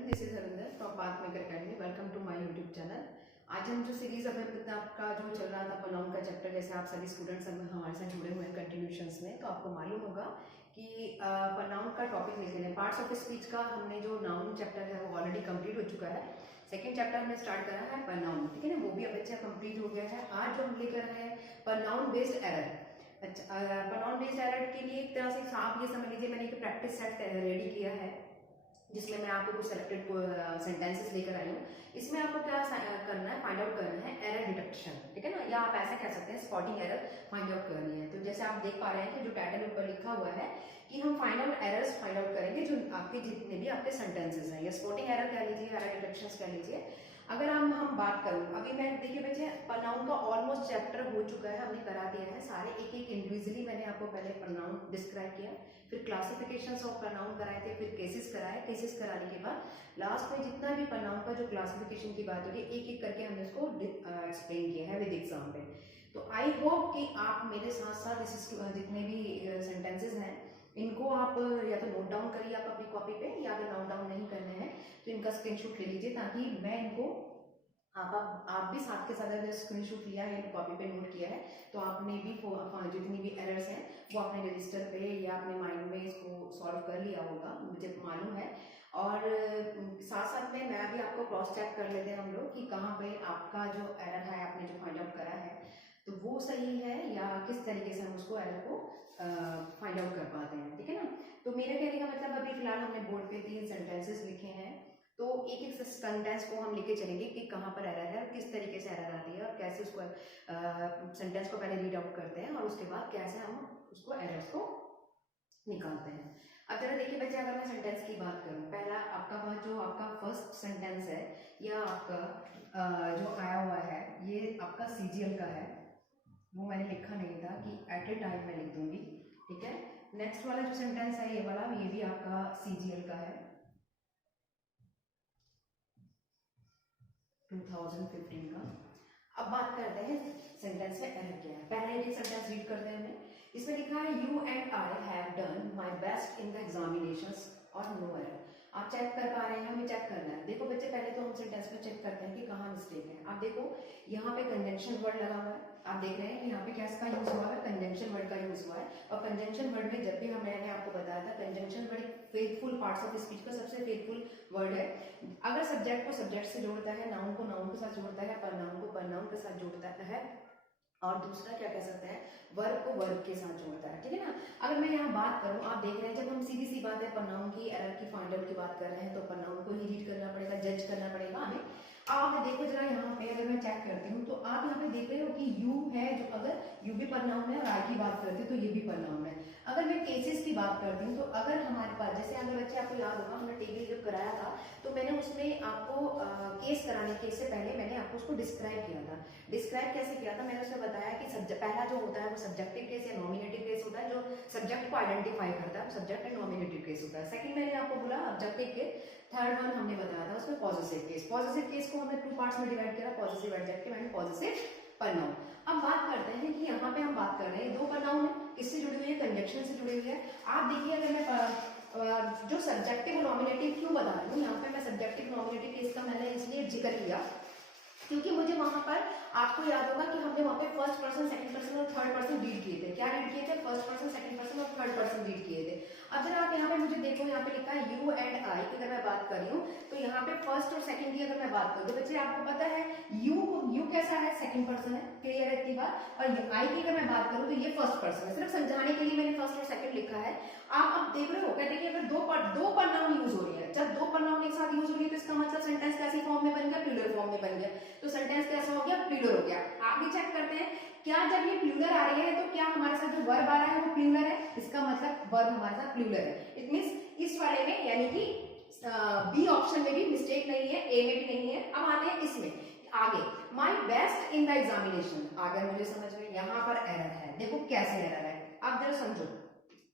Student, this is Harinder from Path Maker Academy. Welcome to my YouTube channel. आज हम जो series अभी आपका जो चल रहा था प्रोनाउन का चैप्टर, जैसे आप सभी स्टूडेंट्स हमारे साथ जुड़े हुए हैं कंटिन्यूशंस में, तो आपको मालूम होगा कि प्रोनाउन का टॉपिक लेते हैं। पार्ट्स ऑफ स्पीच का हमने जो नाउन चैप्टर है वो ऑलरेडी कंप्लीट हो चुका है। सेकेंड चैप्टर हमने स्टार्ट करा है प्रोनाउन, ठीक है ना, वो भी अब अच्छा कंप्लीट हो गया है। आज जो हम लेकर रहे हैं प्रोनाउन बेस्ड एरर। अच्छा, प्रोनाउन बेस्ड एरर के लिए एक तरह से आप ये समझ लीजिए मैंने एक प्रैक्टिस सेट रेडी किया है जिसमें मैं आपको कुछ सेलेक्टेड सेंटेंसेस लेकर आई हूँ। इसमें आपको क्या करना है, फाइंड आउट करना है एरर डिटेक्शन, ठीक है ना, या आप ऐसे कह सकते हैं स्पॉटिंग एरर फाइंड आउट करनी है। तो जैसे आप देख पा रहे हैं कि जो टाइटल ऊपर लिखा हुआ है कि हम find out errors find out करेंगे जो आपके जितने भी आपके सेंटेंसेस हैं, या स्पॉटिंग एरर कह लीजिए, एरर डिटेक्शन कह लीजिए। अगर हम बात करूँ, अभी मैं देखिए बच्चे प्रोनाउन का ऑलमोस्ट चैप्टर हो चुका है, हमने करा दिया है सारे एक एक इंडिविजुअली। मैंने आपको पहले प्रोनाउन डिस्क्राइब किया, फिर क्लासिफिकेशंस ऑफ प्रोनाउन कराए थे, फिर केसेस कराए। केसेस कराने के बाद लास्ट में जितना भी प्रोनाउन का जो क्लासिफिकेशन की बात हो रही है एक एक करके हमने उसको एक्सप्लेन किया है विद एग्जाम्पल। तो आई होप कि आप मेरे साथ साथ इस जितने भी सेंटेंसेस हैं इनको आप या तो नोट डाउन करिए आप अपनी कॉपी पे, या अगर नोट डाउन नहीं करने हैं तो इनका स्क्रीनशॉट ले लीजिए, ताकि मैं इनको आप भी साथ के साथ अगर स्क्रीनशॉट लिया है, कॉपी पे नोट किया है, तो आपने भी जितनी भी एरर्स हैं वो अपने रजिस्टर पे या अपने माइंड में इसको सॉल्व कर लिया होगा, मुझे मालूम है। और साथ साथ में मैं भी आपको क्रॉस चेक कर लेते हैं हम लोग कि कहाँ पे आपका जो एरर है आपने जो फाइंड आउट करा है तो वो सही है, या किस तरीके से हम उसको एरर को फाइंड आउट कर पाते हैं, ठीक है ना। तो मेरे कहने का मतलब अभी फिलहाल हमने बोर्ड पे 3 सेंटेंसेस लिखे हैं, तो एक एक सेंटेंस को हम लेके चलेंगे कि कहाँ पर एरर है और किस तरीके से एरर आती है और कैसे उसको सेंटेंस को पहले रीड आउट करते हैं और उसके बाद कैसे हम उसको एरर्स को निकालते हैं। अब जरा देखिए बच्चे, अगर मैं सेंटेंस की बात करूं, पहला आपका बात जो आपका फर्स्ट सेंटेंस है या आपका जो आया हुआ है ये आपका सीजीएल का है, वो मैंने लिखा नहीं था कि एट ए टाइम मैं लिख दूंगी, ठीक है। नेक्स्ट वाला जो सेंटेंस है ये वाला, ये भी आपका सीजीएल का है 2015 का। अब बात करते हैं सेंटेंस में एरर क्या है। पहले एक सेंटेंस रीड करते हैं हमें। इसमें लिखा है you and I have done my best in the examinations और नो एरर। आप चेक कर पा रहे हैं, हमें चेक करना है। देखो बच्चे, पहले तो हम सेंटेंस में चेक करते हैं कि कहाँ मिस्टेक है। आप देखो यहाँ पे कंजंक्शन वर्ड लगा हुआ है, आप देख रहे हैं यहाँ पे क्या इसका यूज हुआ है, कंजंक्शन वर्ड का यूज हुआ है। और कंजंक्शन वर्ड में जब भी मैंने आपको बताया था, conjunction word faithful parts of speech का सबसे फेथफुल वर्ड है। अगर सब्जेक्ट को सब्जेक्ट से जोड़ता है, नाउन को नाउन के साथ जोड़ता है, प्रोनाउन को प्रोनाउन के साथ जोड़ता है, और दूसरा क्या कह सकते हैं, वर्ब को वर्ब के साथ जोड़ता है, ठीक है ना। अगर मैं यहाँ बात करूँ, आप देख रहे हैं जब हम सीधी सी बात है प्रोनाउन की एरर की फाइंड आउट की बात कर रहे हैं तो प्रोनाउन को ही रीड करना पड़ेगा, जज करना पड़ेगा हमें। आप देखो जरा यहाँ पे, अगर मैं चेक करती हूँ तो आप यहाँ पे देख रहे हो कि यू है, जो अगर यू भी प्रोनाउन है और आई की बात करती हूँ तो ये भी प्रोनाउन है। अगर मैं केसेस की बात करती हूँ तो अगर हमारे पास, जैसे अगर बच्चे आपको याद होगा हमने टेबल जब कराया था तो मैंने उसमें आपको केस कराने के से पहले मैंने आपको उसको डिस्क्राइब किया था। डिस्क्राइब कैसे किया था, मैंने उसमें बताया कि पहला जो होता है वो सब्जेक्टिव केस या नॉमिनेटिव केस होता है, जो सब्जेक्ट को आइडेंटिफाई करता है, सब्जेक्ट एंड नॉमिनेटिव केस होता है। सेकंड मैंने आपको बोला ऑब्जेक्टिव केस। थर्ड वन हमने बताया था उसमें पॉजिटिव केस। पॉजिटिव केस को हमने 2 पार्ट्स में डिवाइड किया, positive adjective and positive pronoun. अब बात करते हैं कि यहाँ पे हम बात कर रहे हैं 2 प्रोनाउन है, किससे जुड़ी हुई है, कंजंक्शन से जुड़ी हुई है। आप देखिए, अगर मैं जो सब्जेक्टिव और नॉमिनेटिव क्यों बता रही हूँ, यहाँ पे मैं सब्जेक्टिव नॉमिनेटिव केस का मैंने इसलिए जिक्र किया क्योंकि मुझे वहां पर आपको याद होगा कि हमने वहां पे फर्स्ट पर्सन, सेकंड पर्सन और थर्ड पर्सन रीड किए थे। क्या रीड किए थे, फर्स्ट पर्सन, सेकंड पर्सन और थर्ड पर्सन रीड किए थे। अब जरा आप यहाँ पे मुझे देखो, यहाँ पे लिखा है यू एंड आई की अगर मैं बात कर रही हूँ तो यहाँ पे फर्स्ट और सेकंड की अगर मैं बात करूँ तो बच्चे आपको पता है यू कैसा है, सेकंड पर्सन है, क्लियर है इतनी बात। और आई की अगर मैं बात करूँ तो ये फर्स्ट पर्सन है। सिर्फ समझाने के लिए मैंने फर्स्ट और सेकंड लिखा है। आप अब देख रहे हो, कहते हैं कि अगर दो प्रोनाउन यूज हो रही है, जब 2 प्रोनाउन एक साथ यूज हो रही है तो इसका मतलब सेंटेंस कैसी फॉर्म में बन गया, प्लूरल फॉर्म में बन गया। तो सेंटेंस कैसा हो गया, प्लूरल हो गया। आप भी चेक करते हैं क्या, जब ये प्लूरल आ रही है तो क्या हमारे साथ जो वर्ब आ रहा है वो प्लूरल है, इसका मतलब वर्ब हमारे साथ प्लूरल है। इट मींस इस वाले में, यानी कि बी ऑप्शन में भी मिस्टेक नहीं है, ए में भी नहीं है। अब आते हैं इसमें आगे, my best in the examination. आगे मुझे समझ में, यहाँ पर एरर है, देखो कैसे एरर है। अब जरा समझो,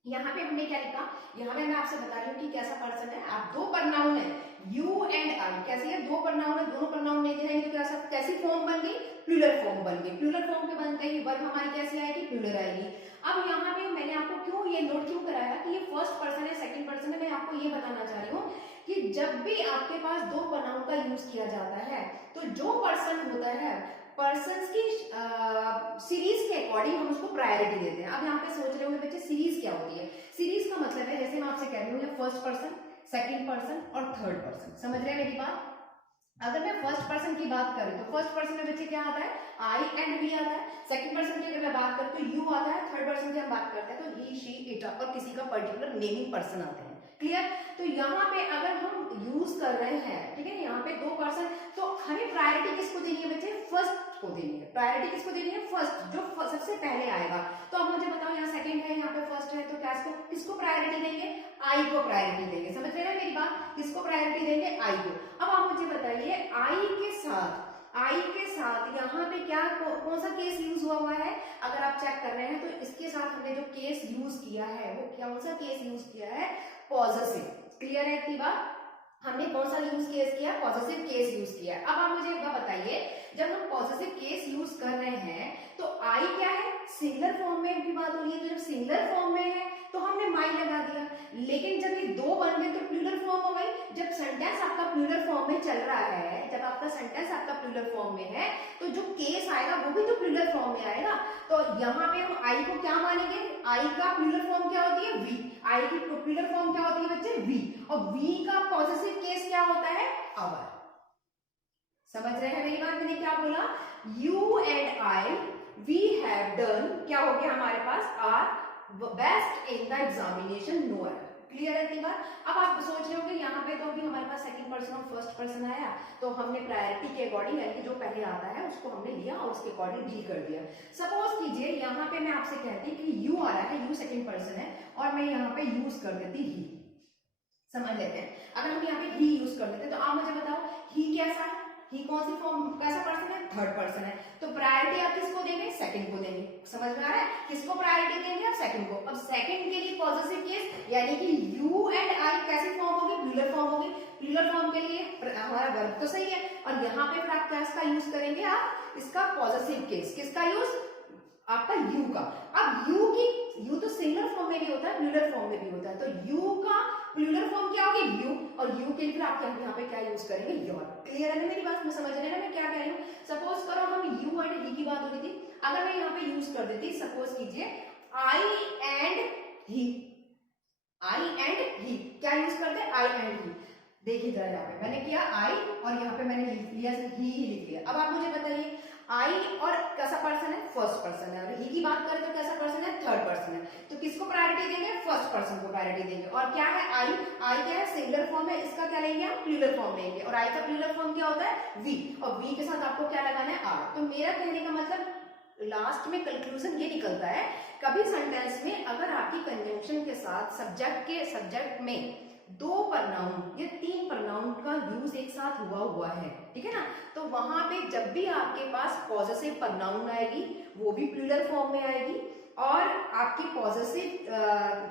यहाँ पे हमने क्या लिखा, यहाँ पे मैं आपसे बता रही हूँ कि कैसा पर्सन है। आप 2 प्रोनाउन है यू एंड आई, कैसी है, 2 प्रोनाउन है, दोनों प्रोनाउन नहीं दे तो कैसा, कैसी फॉर्म बन गई, प्लूरल फॉर्म बन गई। प्लूरल फॉर्म पे बनते ही वर्ब हमारी कैसी आएगी, प्लूरल आएगी। अब यहाँ पे मैंने आपको क्यों ये नोट क्यों कराया कि ये फर्स्ट पर्सन है, सेकंड पर्सन है, मैं आपको ये बताना चाह रही हूँ कि जब भी आपके पास दो प्रोनाउन का यूज किया जाता है तो जो पर्सन होता है, पर्सन की सीरीज के अकॉर्डिंग हम उसको प्रायोरिटी देते हैं। अब यहाँ पे सोच रहे होंगे बच्चे सीरीज क्या होती है? सीरीज का मतलब है, जैसे मैं आपसे कह रही हूँ, फर्स्ट पर्सन, सेकंड पर्सन और थर्ड पर्सन। समझ रहे हैं मेरी बात? अगर मैं फर्स्ट पर्सन की बात करूं तो फर्स्ट पर्सन में बच्चे क्या आता है? आई एंड वी आता है। सेकंड पर्सन की अगर मैं बात करूं तो यू आता है। थर्ड पर्सन की हम बात करते हैं तो ही, शी, इट और किसी का पर्टिकुलर नेमिंग पर्सन आते हैं। क्लियर? तो यहाँ पे अगर हम यूज कर रहे हैं, ठीक है, यहाँ पे दो पर्सन, तो हमें प्रायोरिटी किसको देनी है बच्चे? फर्स्ट को देनी है। प्रायोरिटी किसको देनी है? फर्स्ट, जो सबसे पहले आएगा। तो अब मुझे बताओ, यहाँ सेकंड है, यहाँ पे फर्स्ट है, तो क्या किसको प्रायोरिटी देंगे? आई को प्रायोरिटी देंगे। समझ रहे हैं मेरी बात? किसको प्रायोरिटी देंगे? आई को। अब आप मुझे बताइए, आई के साथ यहाँ पे क्या कौन सा केस यूज हुआ है? अगर आप चेक कर रहे हैं तो इसके साथ हमने जो केस यूज किया है वो कौन सा केस यूज किया है? पॉजेसिव। क्लियर है इतनी बात? हमने कौन सा केस किया? पॉजेसिव केस यूज किया। अब आप मुझे एक बात बताइए, जब हम पॉजेसिव केस यूज कर रहे हैं तो आई क्या है? सिंगुलर फॉर्म में भी बात हो रही है, तो जब सिंगुलर फॉर्म में है तो हमने माई लगा दिया। लेकिन जब ये दो बन गए तो प्लूरल फॉर्म हो गई। जब सेंटेंस आपका प्लूरल फॉर्म में चल रहा है, जब आपका सेंटेंस आपका प्लूरल फॉर्म में है, तो जो केस आएगा वो भी तो प्लूरल फॉर्म में आएगा। तो यहाँ पे हम आई को क्या मानेंगे? आई का प्लूरल फॉर्म क्या होती है? वी। आई की प्लूरल फॉर्म क्या होती है बच्चे? वी। और वी का पॉजेसिव केस क्या होता है? आवर। समझ रहे हैं मेरी बात? मैंने क्या बोला? You and I, we have done, क्या हो गया हमारे पास? Our best in the examination, no error. Clear है इतनी बात? अब आप सोच रहे होंगे यहाँ पे तो अभी हमारे पास सेकंड पर्सन और फर्स्ट पर्सन आया, तो हमने प्रायोरिटी के अकॉर्डिंग, यानी कि जो पहले आता है उसको हमने लिया और उसके अकॉर्डिंग डील कर दिया। सपोज कीजिए यहाँ पे मैं आपसे कहती कि यू आ रहा है, यू सेकंड पर्सन है, और मैं यहाँ पे यूज कर देती ही। समझ लेते हैं, अगर हम यहाँ पे ही यूज कर देते तो आप मुझे बताओ, ही कैसा है? ही कौन सी फॉर्म, कैसा पर्सन है? थर्ड पर्सन है। तो प्रायोरिटी आप किसको देंगे? सेकंड को देंगे। समझ में आ रहा है? किसको प्रायोरिटी देंगे? आप सेकंड को। अब सेकंड के लिए पॉजिटिव केस, यानी कि यू एंड आई कैसी फॉर्म होगी? प्लूरल फॉर्म होगी। प्लूरल फॉर्म के लिए हमारा वर्ब तो सही है, और यहाँ पे फिर आप क्या इसका यूज करेंगे? आप इसका पॉजिटिव केस। किसका यूज? आपका यू का। अब यू तो सिंगुलर फॉर्म में भी होता है, प्लूरल फॉर्म में भी होता है, तो यू का प्लूरल फॉर्म क्या होगी? यू। और यू के लिए आप यहाँ पे क्या यूज करेंगे? योर। क्लियर है ना मेरी बात में? समझ रहे हैं ना मैं क्या कह रही हूँ? सपोज करो हम यू एंड ही की बात हो रही थी, अगर मैं यहाँ पे यूज कर देती, सपोज कीजिए आई and he. I and he क्या यूज करते? आई एंड ही। देखिए जरा, यहाँ पे मैंने किया आई और यहाँ पे मैंने लिख लिया ही लिख लिया। अब आप मुझे बताइए, आई और कैसा पर्सन है? फर्स्ट पर्सन है, और ही की बात करें तो कैसा पर्सन है? थर्ड पर्सन है। तो किसको प्रायोरिटी देंगे? फर्स्ट पर्सन को प्रायोरिटी देंगे। और क्या है? आई। आई क्या है? सिंगुलर फॉर्म है, इसका क्या लेंगे हम? प्लूरल फॉर्म लेंगे। और आई का प्लूरल फॉर्म क्या होता है? वी। और वी के साथ आपको क्या लगाना है? आर। तो मेरा कहने का मतलब लास्ट में कंक्लूजन ये निकलता है, कभी सेंटेंस में अगर आपकी कंजंक्शन के साथ सब्जेक्ट में दो प्रनाउन या तीन प्रनाउन का यूज एक साथ हुआ है, ठीक है ना, तो वहां पे जब भी आपके पास पॉजेसिव प्रनाउन आएगी वो भी प्लूरल फॉर्म में आएगी, और आपकी पॉजेसिव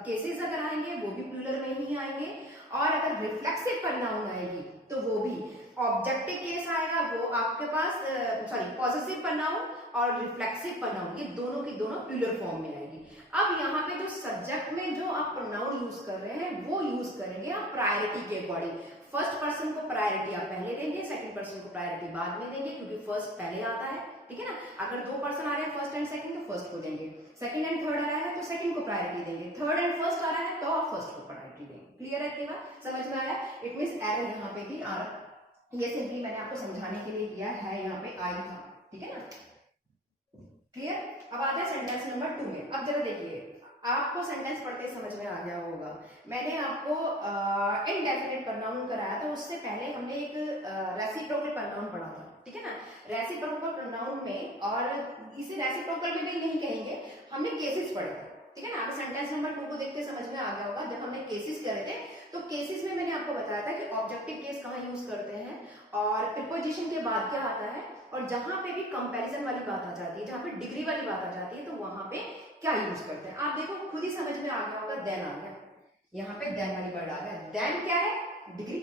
केसेस अगर आएंगे वो भी प्लूरल में ही आएंगे, और अगर रिफ्लेक्सिव प्रनाउन आएगी तो वो भी। ऑब्जेक्टिव केस आएगा वो आपके पास पॉजेसिव प्रनाउन और रिफ्लेक्सिव प्रनाउन, ये दोनों की दोनों प्लूरल फॉर्म में आएगी। अब यहाँ पे जो सब्जेक्ट में जो आप प्रोनाउन यूज कर रहे हैं वो यूज करेंगे आप प्रायोरिटी के अकॉर्डिंग। फर्स्ट पर्सन को प्रायोरिटी आप पहले देंगे, सेकंड पर्सन को प्रायोरिटी बाद में देंगे, क्योंकि फर्स्ट पहले आता है, ठीक है ना। अगर दो पर्सन आ रहे हैं फर्स्ट एंड सेकंड, तो फर्स्ट को देंगे। सेकंड एंड थर्ड आ रहा है तो सेकंड को प्रायोरिटी देंगे। थर्ड एंड फर्स्ट आ रहा है तो फर्स्ट को प्रायोरिटी देंगे। क्लियर है इतनी बात? समझ में आया? इट मींस एरर यहाँ पे थी, ये सिंपली मैंने आपको समझाने के लिए किया है, यहाँ पे आई था, ठीक है ना। क्लियर? अब आते हैं सेंटेंस नंबर 2 में। अब जरा देखिए, आपको सेंटेंस पढ़ते समझ में आ गया होगा। मैंने आपको इनडेफिनिट प्रोनाउन कराया था, उससे पहले हमने एक रेसिप्रोकल प्रोनाउन पढ़ा था, ठीक है ना। रेसिप्रोकल प्रोनाउन में, और इसे रेसिप्रोकल में भी नहीं कहेंगे, हमने केसेस पढ़े थे, ठीक है ना। आप सेंटेंस नंबर 2 को देख के समझ में आ गया होगा। जब हमने केसेस करे थे तो केसेस में मैंने आपको बताया था कि ऑब्जेक्टिव केस कहाँ यूज करते हैं, और प्रीपोजिशन के बाद क्या आता है, और जहां पे भी कंपैरिजन वाली बात आ जाती है, जहां पे डिग्री वाली बात आ जाती है, तो वहां पे क्या यूज करते हैं। आप देखो खुद ही समझ में आ गया होगा, देन आ गया, यहाँ पे देन वाली वर्ड आ गया। देन क्या है? डिग्री,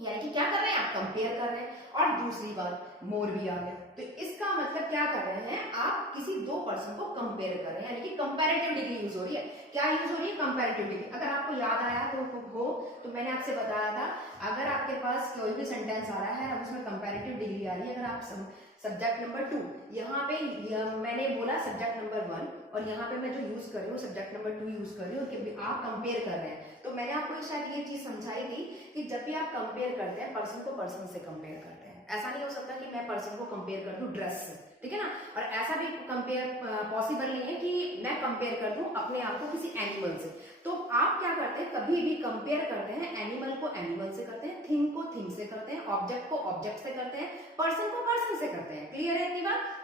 यानी कि क्या कर रहे हैं आप? कंपेयर कर रहे हैं। और दूसरी बात मोर भी आ गया, तो इसका मतलब क्या कर रहे हैं आप? किसी दो पर्सन को कंपेयर कर रहे हैं, यानी कि कंपैरेटिव डिग्री यूज हो रही है। क्या यूज हो रही है? Comparative degree. अगर आपको याद आया तो मैंने आपसे बताया था, अगर कोई भी सेंटेंस आ रहा है अब उसमें कंपैरेटिव डिग्री आ रही है, अगर आप सब्जेक्ट नंबर 2 यहाँ पे मैंने बोला सब्जेक्ट नंबर 1 और यहाँ पे मैं जो यूज कर रही हूँ सब्जेक्ट नंबर 2 यूज कर रही हूँ कि आप कंपेयर कर रहे हैं, तो मैंने आपको शायद ये चीज समझाई थी कि जब भी आप कंपेयर करते हैं पर्सन को पर्सन से कंपेयर करते हैं, ऐसा नहीं हो सकता कि मैं पर्सन को कंपेयर कर दूं ड्रेस से, ठीक है ना, और ऐसा भी कंपेयर पॉसिबल नहीं है कि मैं कंपेयर कर दूं अपने आप को किसी एनिमल से। तो आप क्या करते हैं, कभी भी कंपेयर करते हैं एनिमल को एनिमल से करते हैं, थिंग को थिंग से करते हैं, ऑब्जेक्ट को ऑब्जेक्ट से करते हैं, पर्सन को पर्सन से करते हैं। क्लियर है इतनी बात?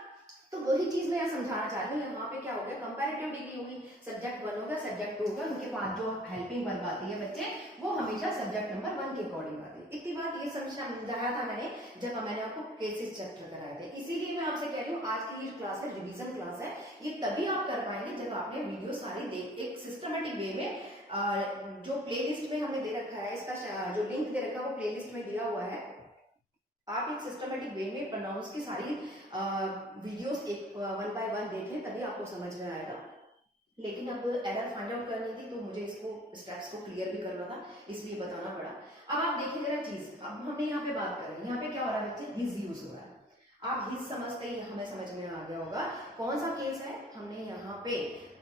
तो वही चीज मैं समझाना चाह रही हूँ, यहाँ पे क्या हो गया, कंपैरेटिव डिग्री होगी, सब्जेक्ट 1 होगा, सब्जेक्ट 2 होगा, उनके बाद जो हेल्पिंग वर्ब आती है बच्चे वो हमेशा सब्जेक्ट नंबर 1 के अकॉर्डिंग आती है। इतनी बात ये समझाया था मैंने जब मैंने आपको केसेस चैप्टर कराए थे। इसीलिए मैं आपसे कह रही हूँ आज की ये क्लास है रिवीजन क्लास है, ये तभी आप कर पाएंगे जब आपने वीडियो सारी देख एक सिस्टमेटिक वे में जो प्लेलिस्ट में हमने दे रखा है, इसका जो लिंक दे रखा है वो प्लेलिस्ट में दिया हुआ है, आप एक सिस्टमेटिक वे में प्रोनाउंस की सारी वीडियोस एक 1 बाय 1 देखें तभी आपको समझ में आएगा। लेकिन अब एरर फाइंड आउट करनी थी तो मुझे इसको स्टेप्स को क्लियर भी करना था, इसलिए बताना पड़ा। अब आप देखिए जरा चीज, अब हमने यहाँ पे बात कर रहे हैं, यहाँ पे क्या हो रहा है बच्चे, हिज यूज हो रहा है। आप हिज समझते ही हमें समझ में आ गया होगा कौन सा केस है, हमने यहाँ पे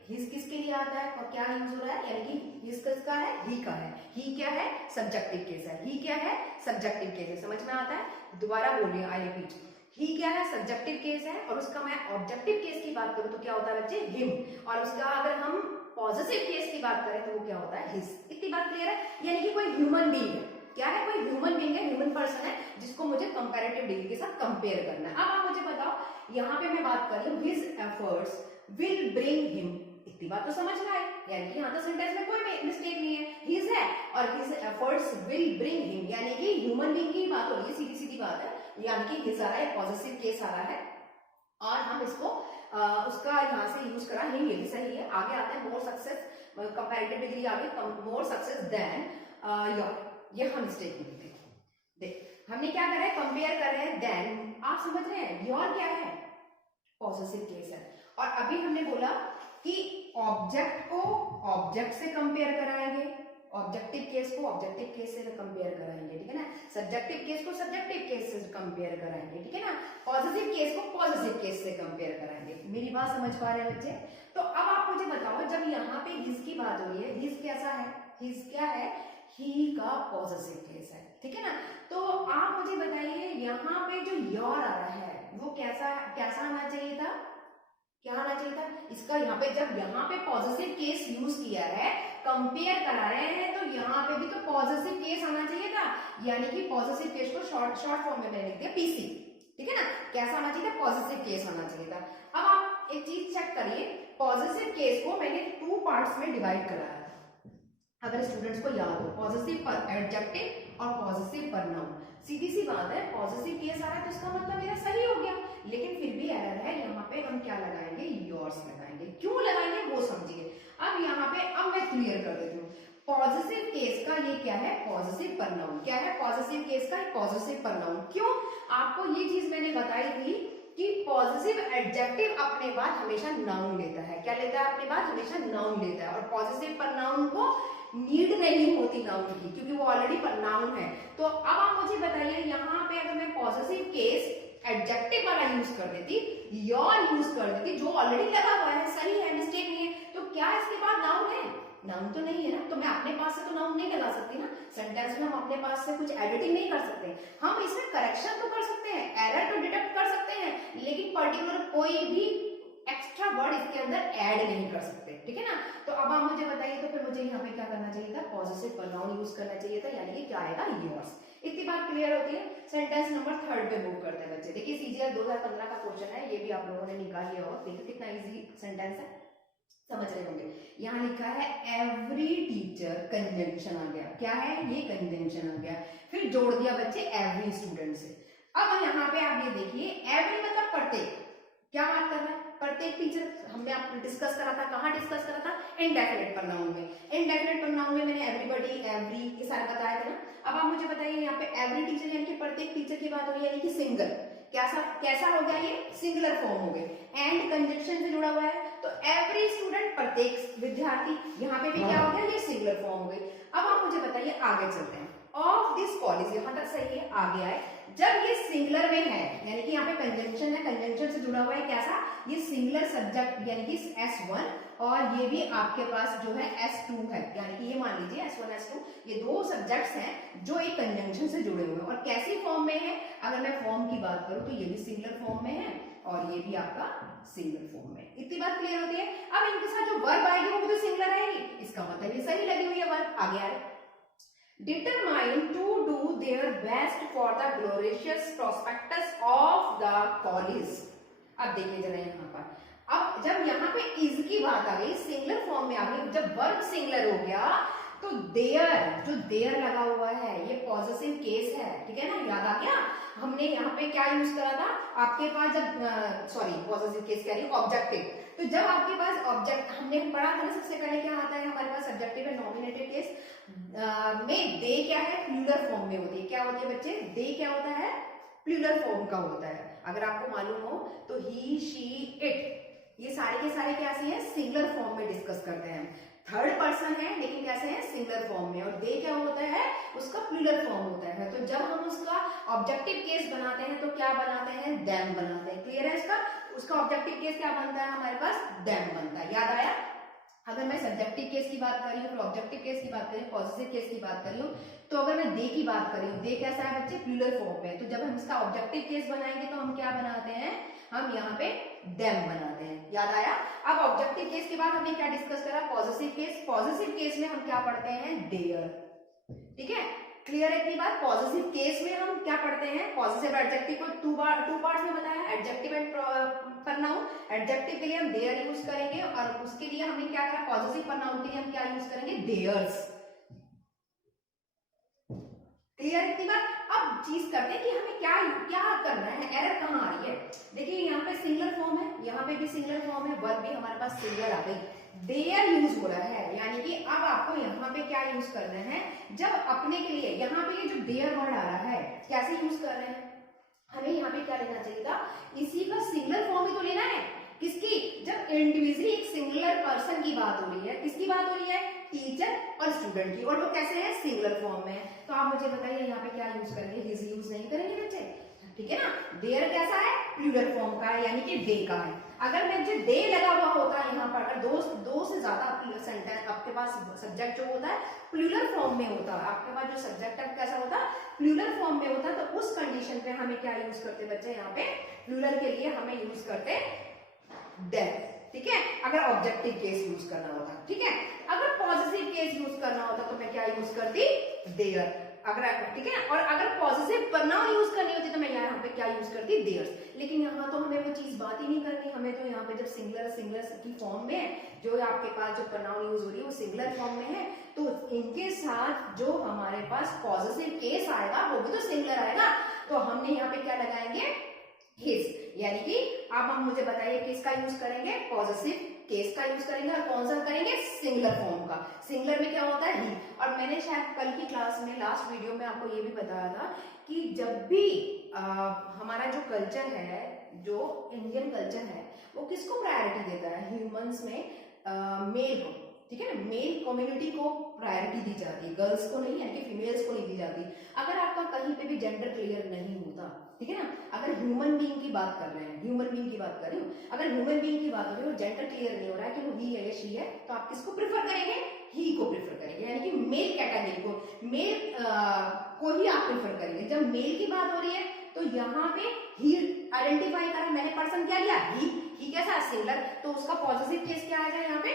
हिज किसके लिए आता है और क्या यूज हो रहा है, यानी कि हिज किसका है, ही का है, ही क्या है, सब्जेक्टिव केस है, ही क्या है, सब्जेक्टिव केस है, समझ में आता है? दोबारा बोलिए, आई रिपीट, ही क्या है, सब्जेक्टिव केस है, और उसका मैं ऑब्जेक्टिव केस की बात करूं तो क्या होता है बच्चे, हिम, और उसका अगर हम पॉजिटिव केस की बात करें तो वो क्या होता है, हिज। इतनी बात क्लियर है? यानी कि कोई ह्यूमन बीइंग है, क्या है, कोई ह्यूमन बीइंग है, ह्यूमन पर्सन है जिसको मुझे कंपैरेटिव डिग्री के साथ कंपेयर करना है। अब आप मुझे बताओ, यहाँ पे मैं बात कर रही हूँ his efforts will bring him, इतनी बात तो समझ में आई, यानी कि यहाँ तो सेंटेंस में कोई मिस्टेक नहीं है, हिज है और his efforts will bring him, यानी कि ह्यूमन बीइंग की बात हो रही है, सीधी सीधी बात है, यानी कि हिज आ रहा है, पॉजिटिव केस आ रहा है, और हम इसको उसका यहाँ से यूज करा हिम, ये भी सही है। आगे आता है मोर सक्सेस, कंपैरेटिव डिग्री आगे, मोर सक्सेस देन योर, ये हम मिस्टेक नहीं थी। देख हमने क्या करा है, कंपेयर कर रहे हैं देन, आप समझ रहे हैं, योर क्या है, पॉजिटिव केस है, और अभी हमने बोला कि ऑब्जेक्ट को ऑब्जेक्ट से कंपेयर कराएंगे, ऑब्जेक्टिव केस को ऑब्जेक्टिव केस से कंपेयर कराएंगे, ठीक है ना, सब्जेक्टिव केस को सब्जेक्टिव केस से कंपेयर कराएंगे, ठीक है ना, पॉजिटिव केस को पॉजिटिव केस से कंपेयर कराएंगे। मेरी बात समझ पा रहे हैं बच्चे? तो अब आप मुझे बताओ, जब यहाँ पे हिज की बात हो रही है, हिज कैसा है, हिज क्या है, ही का पॉजिटिव केस है, ठीक है ना, तो आप मुझे बताइए यहाँ पे जो योर आ रहा है वो कैसा कैसा आना चाहिए था, क्या आना चाहिए था इसका, यहाँ पे जब यहाँ पे पॉजिटिव केस यूज किया है, कंपेयर करा रहे हैं, तो यहाँ पे भी तो पॉजिटिव केस आना चाहिए था, यानी कि पॉजिटिव केस को शॉर्ट फॉर्म में मैंने लिख दिया पीसी, ठीक है ना, कैसा आना चाहिए था, पॉजिटिव केस आना चाहिए था। अब आप एक चीज चेक करिए, पॉजिटिव केस को मैंने 2 पार्ट्स में डिवाइड कराया था, अगर स्टूडेंट्स को याद हो, पॉजिटिव एडजेक्टिव और पॉजिटिव प्रनाउन। सीधी सी बात है, पॉजिटिव केस आ रहा है तो इसका मतलब मेरा सही हो गया, लेकिन फिर भी एरर है, यहाँ पे हम क्या लगाएंगे, योर्स लगाएंगे। क्यों लगाएंगे वो समझिए। अब यहाँ पे अब मैं क्लियर कर देती हूँ, पॉजिटिव केस का ये क्या है, पॉजिटिव प्रनाउन, क्या है, पॉजिटिव केस का पॉजिटिव प्रनाउन। क्यों, आपको ये चीज मैंने बताई थी कि पॉजिटिव एडजेक्टिव अपने बाद हमेशा नाउन लेता है, क्या लेता है, अपने बाद हमेशा नाउन लेता है, और पॉजिटिव प्रनाउन को नीड नहीं होती नाउन की, क्योंकि वो ऑलरेडी प्रनाउन है। तो अब आप मुझे बताइए, यहाँ पे अगर मैं पॉजिटिव केस एडजेक्टिव वाला यूज कर देती, योर यूज कर देती, जो ऑलरेडी लगा हुआ है, सही है, मिस्टेक नहीं है, तो क्या इसके बाद नाउन है, नाउन तो नहीं है ना, तो मैं अपने पास से तो नाउन नहीं लगा सकती ना, सेंटेंस में हम अपने पास से कुछ एडिटिंग नहीं कर सकते, हम इसमें करेक्शन तो कर सकते हैं, एरर तो डिटेक्ट कर सकते हैं, लेकिन पर्टिकुलर कोई भी एक्स्ट्रा वर्ड इसके अंदर ऐड नहीं कर सकते, ठीक है ना। तो अब आप मुझे बताइए, तो फिर मुझे यहाँ पे क्या करना चाहिए था, पॉजिटिव प्रोनाउन यूज करना चाहिए था, यानी कि क्या आएगा, योर्स। इतनी बात क्लियर होती है। सेंटेंस नंबर 3 पे मूव करते हैं बच्चे। देखिए सीजीएल 2015 का क्वेश्चन है, ये भी आप लोगों ने निकाल लिया होगा, देखिए कितना इजी सेंटेंस है, समझ रहे होंगे। यहाँ लिखा है एवरी टीचर, कंजंक्शन आ गया, क्या है ये, कंजंक्शन आ गया, फिर जोड़ दिया बच्चे एवरी स्टूडेंट से। अब यहाँ पे आप ये देखिए, एवरी मतलब प्रत्येक, क्या बात कर रहा है, प्रत्येक टीचर, हमने आपने डिस्कस करा था, कहाँ डिस्कस करा था, इनडेफिनिट प्रोनाउन में। इनडेफिनिट प्रोनाउन में मैंने एवरीबॉडी, एवरी, ये सारे बताया था ना। अब आप मुझे बताइए, यहाँ पे एवरी टीचर यानी कि प्रत्येक टीचर की बात हो रही है, यानी कि सिंगल, कैसा हो गया, ये सिंगुलर फॉर्म हो गए, एंड कंजंक्शन से जुड़ा हुआ है, तो एवरी स्टूडेंट, प्रत्येक विद्यार्थी, यहाँ पे भी क्या हो गया, ये सिंगुलर फॉर्म हो गई। अब आप मुझे बताइए, आगे चलते हैं, ऑफ दिस कॉलेज, यहां तक सही है, आगे आए। जब ये सिंगुलर में है, यानी कि यहाँ पे कंजंक्शन है, कंजंक्शन से जुड़ा हुआ है कैसा, ये सिंगुलर सब्जेक्ट यानी कि S1, और ये भी आपके पास जो है S2 है, यानी कि ये मान लीजिए S1 S2, ये दो सब्जेक्ट्स हैं जो एक कंजंक्शन से जुड़े हुए हैं। और कैसी फॉर्म में है, अगर मैं फॉर्म की बात करूं तो ये भी सिंगुलर फॉर्म में है और ये भी आपका सिंगुलर फॉर्म में। इतनी बात क्लियर होती है। अब इनके साथ जो वर्ब आएगी वो भी तो सिंगुलर आएगी, इसका मतलब ये सही लगी हुई है वर्ब। आगे आए, determined to do their best for the glorious prospectus of the college। अब देखिए जरा यहाँ पर, अब जब यहाँ पे इज की बात आ गई, सिंगुलर फॉर्म में आ गई, जब वर्ब सिंगुलर हो गया तो देयर, जो देयर लगा हुआ है ये पॉजेसिव केस है, ठीक है ना, याद आ गया। हमने यहाँ पे क्या यूज करा था, आपके पास जब सॉरी पॉजेसिव केस कह रही हूँ, ऑब्जेक्टिव। तो जब आपके पास ऑब्जेक्ट, हमने पढ़ा था ना सबसे पहले क्या आता है हमारे पास, सब्जेक्टिव है नॉमिनेटिव केस में दे क्या है, प्लूरल फॉर्म में होती है। क्या होती है बच्चे, दे क्या होता है, प्लूरल फॉर्म का होता है। अगर आपको मालूम हो तो ही, शी, इट, ये सारे के सारे कैसे हैं, सिंगुलर फॉर्म में डिस्कस करते हैं। थर्ड पर्सन है लेकिन कैसे है, सिंगुलर फॉर्म में। और दे क्या होता है, उसका प्लूरल फॉर्म होता है। तो जब हम उसका ऑब्जेक्टिव केस बनाते हैं तो क्या बनाते हैं, देम बनाते हैं। क्लियर है इसका, उसका ऑब्जेक्टिव केस क्या बनता है हमारे पास, देम बनता है। याद आया। अगर मैं सब्जेक्टिव केस की बात कर रही हूँ, फिर ऑब्जेक्टिव केस की बात करी, पॉजिटिव केस की बात कर रही हूँ, तो अगर मैं दे की बात कर रही हूँ, दे कैसा है बच्चे, प्लूरल फॉर्म में। तो जब हम इसका ऑब्जेक्टिव केस बनाएंगे तो हम क्या बनाते हैं, हम यहाँ पे देम बनाते हैं। याद आया। अब ऑब्जेक्टिव केस के बाद हमने क्या डिस्कस करा, पॉजिटिव केस। पॉजिटिव केस में हम क्या पढ़ते हैं, देयर, ठीक है, क्लियर है इतनी बात। पॉजिटिव केस में हम क्या पढ़ते हैं, पॉजिटिव एडजेक्टिव को टू पार्ट्स में बताया, एडजेक्टिव एंड प्रोनाउन। एडजेक्टिव के लिए हम देयर यूज करेंगे और उसके लिए हमें क्या करा, पॉजिटिव प्रोनाउन के लिए हम क्या यूज करेंगे, देयर्स। क्लियर इतनी बात। अब चीज करते हैं कि हमें क्या क्या करना है, एरर कहाँ आ रही है। देखिए यहाँ पे सिंगुलर फॉर्म है, यहाँ पे भी सिंगुलर फॉर्म है, वर्ब भी हमारे पास सिंगुलर आ गई, देयर यूज हो रहा है। यानी कि अब आपको यहाँ पे क्या यूज करना है, जब अपने के लिए यहाँ पे ये जो देयर वर्ड आ रहा है, कैसे यूज कर रहे हैं, हमें यहाँ पे क्या लेना चाहिए था, इसी का सिंगुलर फॉर्म भी तो लेना है। किसकी, जब इंडिविजुअली एक सिंगुलर पर्सन की बात हो रही है, किसकी बात हो रही है, टीचर और स्टूडेंट की, और वो कैसे है, सिंगुलर फॉर्म में। तो आप मुझे बताइए यहाँ पे क्या यूज करेंगे, हिज यूज नहीं करेंगे बच्चे, ठीक है ना। देयर कैसा है, प्लूरल फॉर्म का है, यानी कि दे का है। अगर मैं जो दे लगा हुआ होता है यहाँ पर, अगर दो से ज्यादा सेंटेंस आपके पास सब्जेक्ट जो होता है प्लूरल फॉर्म में होता है, आपके पास जो सब्जेक्ट है कैसा होता है, प्लूरल फॉर्म में होता है, तो उस कंडीशन पे हमें क्या यूज करते बच्चे, यहाँ पे प्लूरल के लिए हमें यूज करते देयर, ठीक है, अगर ऑब्जेक्टिव केस यूज करना होता, ठीक है। अगर पॉजिटिव केस यूज करना होता तो मैं क्या यूज करती, देयर, अगर, ठीक है। और अगर पॉजिटिव प्रोनाउन यूज करनी होती तो मैं यहाँ पे क्या यूज करती, देयर्स। लेकिन यहाँ तो हमें वो चीज बात ही नहीं करनी, हमें तो यहाँ पे जब सिंगुलर की फॉर्म में जो आपके पास जो प्रोनाउन यूज हो रही है वो सिंगुलर फॉर्म में है, तो इनके साथ जो हमारे पास पॉजिटिव केस आएगा वो भी तो सिंगुलर आएगा। तो हमने यहाँ पे क्या लगाएंगे, हिज, यानी कि अब हम मुझे बताइए किसका यूज करेंगे, पॉजिटिव केस का यूज करेंगे, और कौन सा करेंगे, सिंगुलर फॉर्म का। सिंगुलर में क्या होता है, ही। और मैंने शायद कल की क्लास में, लास्ट वीडियो में आपको ये भी बताया था कि जब भी हमारा जो कल्चर है, जो इंडियन कल्चर है, वो किसको प्रायोरिटी देता है, ह्यूमंस में मेल को, ठीक है ना, मेल कम्युनिटी को प्रायोरिटी दी जाती है, गर्ल्स को नहीं है कि फीमेल्स को नहीं दी जाती। अगर आपका कहीं पे भी जेंडर क्लियर नहीं होता, ठीक है ना, अगर ह्यूमन बीइंग की बात कर रहे हैं, ह्यूमन बीइंग की बात कर रही हूँ, अगर ह्यूमन बीइंग की बात हो रही है और जेंडर क्लियर नहीं हो रहा है कि वो ही है या शी है, तो आप किसको प्रेफर करेंगे, ही को प्रेफर करेंगे, यानी कि मेल कैटेगरी को, मेल को ही आप प्रेफर करेंगे। जब मेल की बात हो रही है तो यहाँ पे ही आइडेंटिफाई करा, मैंने पर्सन क्या लिया, ही कैसा, सिंगुलर, तो उसका पॉजिटिव केस क्या आएगा, यहाँ पे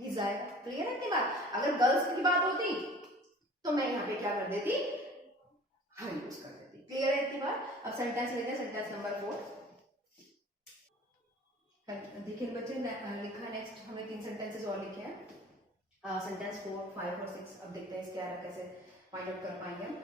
हिज आएगा। क्लियर है इतनी बात। अगर गर्ल्स की बात होती तो मैं यहाँ पे क्या कर देती, हर यूज कर देती। क्लियर है इतनी बात। अब सेंटेंस लेते हैं, सेंटेंस नंबर 4। देखिए बच्चे लिखा है, नेक्स्ट हमने 3 सेंटेंसेस और लिखे हैं, सेंटेंस 4, 5 और 6। अब देखते हैं इसके आगे कैसे फाइंड आउट कर पाएंगे हम।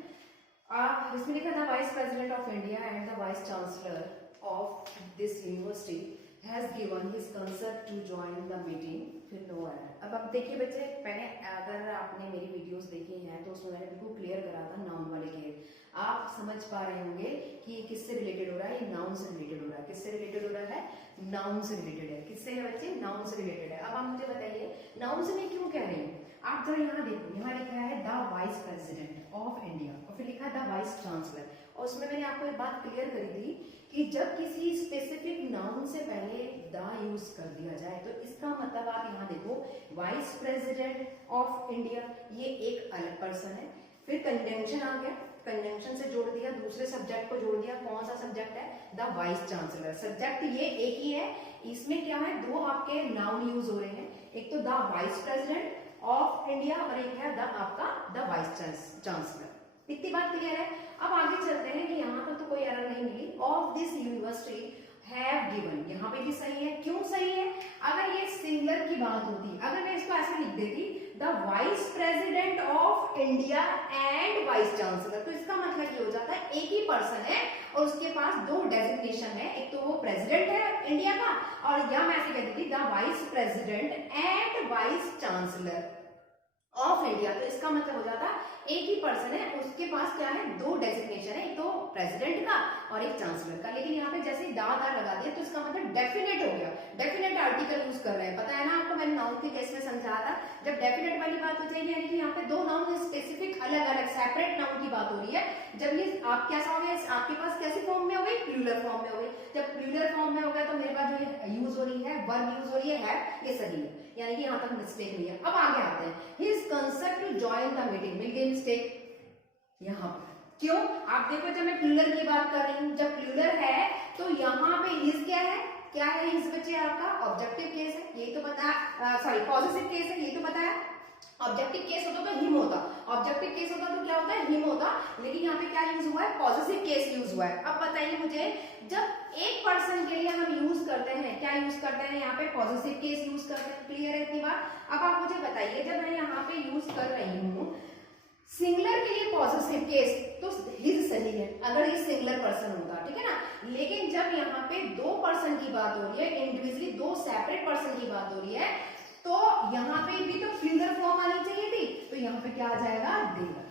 इसमें लिखा था, vice president of India and the vice chancellor of this university has given his consent to join the meeting, फिर नो एरर। अब देखिए बच्चे, मैंने, अगर आपने मेरी वीडियोस देखी हैं तो उसमें मैंने बिल्कुल क्लियर करा था नाउन वाले केस। आप समझ पा रहे होंगे कि ये किससे रिलेटेड हो रहा है, ये नाउन से रिलेटेड हो रहा है। किससे रिलेटेड हो रहा है, नाउन से रिलेटेड है। किससे है बच्चे, नाउन से रिलेटेड है। अब आप मुझे बताइए नाउन से मैं क्यों कह रही हूँ। आप जरा यहाँ देखो, यहाँ लिखा है the vice president, of India और फिर लिखा द वाइस चांसलर। और उसमें मैंने आपको एक बात क्लियर करी थी कि जब किसी स्पेसिफिक नाउन से पहले द यूज कर दिया जाए तो इसका मतलब आप यहाँ देखो वाइस प्रेसिडेंट ऑफ इंडिया, ये एक अलग पर्सन है। फिर कंजंक्शन आ गया, कंजंक्शन से जोड़ दिया, दूसरे सब्जेक्ट को जोड़ दिया। कौन सा सब्जेक्ट है? The vice chancellor. सब्जेक्ट ये एक ही है, इसमें क्या है, दो आपके नाउन यूज हो रहे हैं, एक तो the vice president of India और एक है द आपका द वाइस चांसलर। इतनी बात क्लियर है। अब आगे चलते हैं कि यहाँ पर तो कोई एरर नहीं मिली। Of this university have given, यहाँ पे भी सही है। क्यों सही है? अगर ये सिंगुलर की बात होती, अगर मैं इसको ऐसे लिख देती the vice president of India and vice chancellor, तो इसका मतलब ये हो जाता है एक ही पर्सन है और उसके पास दो डेजिग्नेशन है, एक तो वो प्रेसिडेंट है इंडिया का और या मैं ऐसे कह देती the vice president and vice chancellor of India. तो इसका मतलब हो जाता एक ही पर्सन है, उसके पास क्या है, दो डेजिग्नेशन है, एक तो प्रेसिडेंट का और एक चांसलर का। लेकिन यहाँ पे जैसे दादा लगा दिया तो इसका मतलब डेफिनेट हो गया, डेफिनेट आर्टिकल यूज कर रहे हैं। पता है ना आपको, मैंने नाउन के केस में समझाया था, जब डेफिनेट वाली बात हो जाएगी यानी कि यहाँ पे दो नाउन स्पेसिफिक अलग अलग सेपरेट नाउन की बात हो रही है, जब ये आप कैसा हो गया, आपके पास कैसी फॉर्म में हो गई, प्लूरल फॉर्म में हो गई। जब प्लूरल फॉर्म में हो गया तो मेरे पास जो यूज हो रही है, वर्ब यूज हो रही है, ये सही है, यानी कि यहाँ तक मिस्टेक नहीं है। अब आगे आते हैं, his concept to join the meeting, मिल गई मिस्टेक यहाँ पर। क्यों? आप देखो जब मैं प्लूरल की बात कर रही हूँ, जब प्लूरल है तो यहाँ पे हिज क्या है, क्या है हिज बच्चे आपका ऑब्जेक्टिव केस है, यही तो बताया, सॉरी पॉजिटिव केस है, यही तो बताया। ऑब्जेक्टिव केस होता तो हिम होता, ऑब्जेक्टिव केस होता तो क्या होता है, हिम होता, लेकिन यहाँ पे क्या यूज हुआ है, पॉजिटिव केस यूज हुआ है। अब बताइए मुझे, जब एक पर्सन के लिए हम यूज करते हैं, क्या यूज करते हैं, यहाँ पे पॉजिटिव केस यूज करते हैं। क्लियर है इतनी बात? अब आप मुझे बताइए, जब मैं यहाँ पे यूज कर रही हूँ सिंगुलर के लिए पॉजिटिव केस, तो हिज सही है अगर ये सिंगुलर पर्सन होता, ठीक है ना। लेकिन जब यहाँ पे दो पर्सन की बात हो रही है, इंडिविजुअली दो सेपरेट पर्सन की बात हो रही है, तो यहाँ पे भी तो प्लूरल फॉर्म आनी चाहिए थी, तो यहाँ पे क्या आ जाएगा, देगा।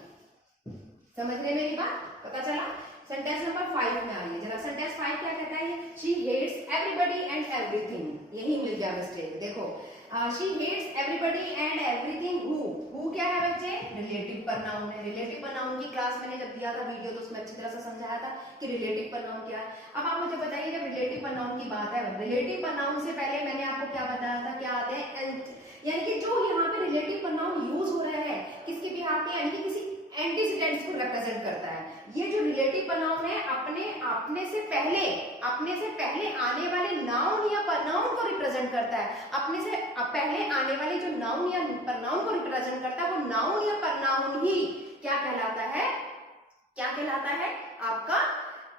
समझ रहे मेरी बात? पता चला? सेंटेंस नंबर 5 में आइए जरा। सेंटेंस 5 क्या कहता है, she hates everybody and everything, यही मिल गया मिस्टेक। देखो she hates everybody and everything who क्या है बच्चे, रिलेटिव प्रोनाउन है। रिलेटिव प्रोनाउन की क्लास मैंने जब दिया था वीडियो तो उसमें अच्छी तरह से समझाया था कि रिलेटिव प्रोनाउन क्या है। अब आप मुझे बताइए, जब रिलेटिव प्रोनाउन की बात है, रिलेटिव प्रोनाउन से पहले मैंने आपको क्या बताया था, क्या आते हैं, यानी कि जो यहाँ पे रिलेटिव प्रोनाउन यूज हो रहा है किसके बिहाफ पे, यानी कि किसी एंटीसीडेंट्स को रिप्रेजेंट करता है। ये जो रिलेटिव प्रोनाउन है अपने से पहले आने वाले नाउन या प्रोनाउन को रिप्रेजेंट करता है। अपने से पहले आने वाले जो नाउन या प्रोनाउन को रिप्रेजेंट करता है, वो नाउन या प्रोनाउन ही क्या कहलाता है, क्या कहलाता है, आपका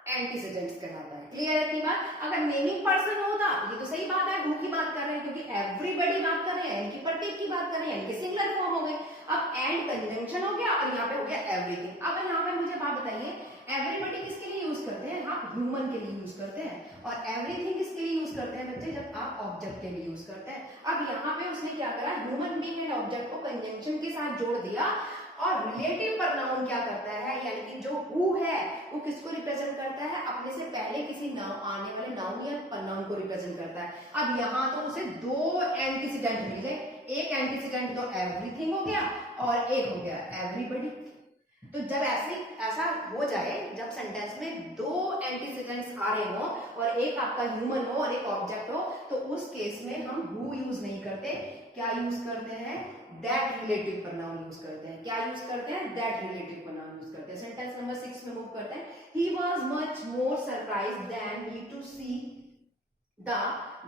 एंटीसीडेंट्स कहलाता है। क्लियर है इतनी बात? अगर नेमिंग पर्सन होता, ये तो सही बात है, हु की बात कर रहे हैं क्योंकि एवरीबडी बात कर रहे हैं, इनकी प्रत्येक की बात कर रहे हैं, इनके सिंगुलर फॉर्म हो गए। अब एंड कंजंक्शन हो गया और यहाँ पे हो गया एवरीथिंग। अब यहाँ पे मुझे बात बताइए, एवरीबडी किसके लिए यूज करते हैं, आप ह्यूमन के लिए यूज करते हैं, और एवरीथिंग किसके लिए यूज करते हैं बच्चे, जब आप ऑब्जेक्ट के लिए यूज करते हैं। अब यहाँ पे उसने क्या करा, ह्यूमन बीइंग एंड ऑब्जेक्ट को कंजंक्शन के साथ जोड़ दिया, और रिलेटिव प्रोनाउन क्या करता है, यानी कि जो हु है वो किसको रिप्रेजेंट करता है, अपने से पहले किसी आने वाले नाउन या प्रोनाउन को रिप्रेजेंट करता है। अब यहाँ तो उसे दो एंटीसीडेंट मिल गए, एक एंटीसीडेंट तो एवरीथिंग हो गया और एक हो गया एवरीबडी। तो जब ऐसा हो जाए, जब सेंटेंस में दो एंटीसीडेंट्स आ रहे हो और एक आपका ह्यूमन हो और एक ऑब्जेक्ट हो, तो उस केस में हम हु यूज नहीं करते, क्या यूज करते हैं, दैट रिलेटिव प्रोनाउन यूज करते हैं। क्या यूज करते हैं, दैट रिलेटिव प्रोनाउन यूज करते हैं। सेंटेंस नंबर 6 में मूव करते हैं। He was much more surprised then he to see the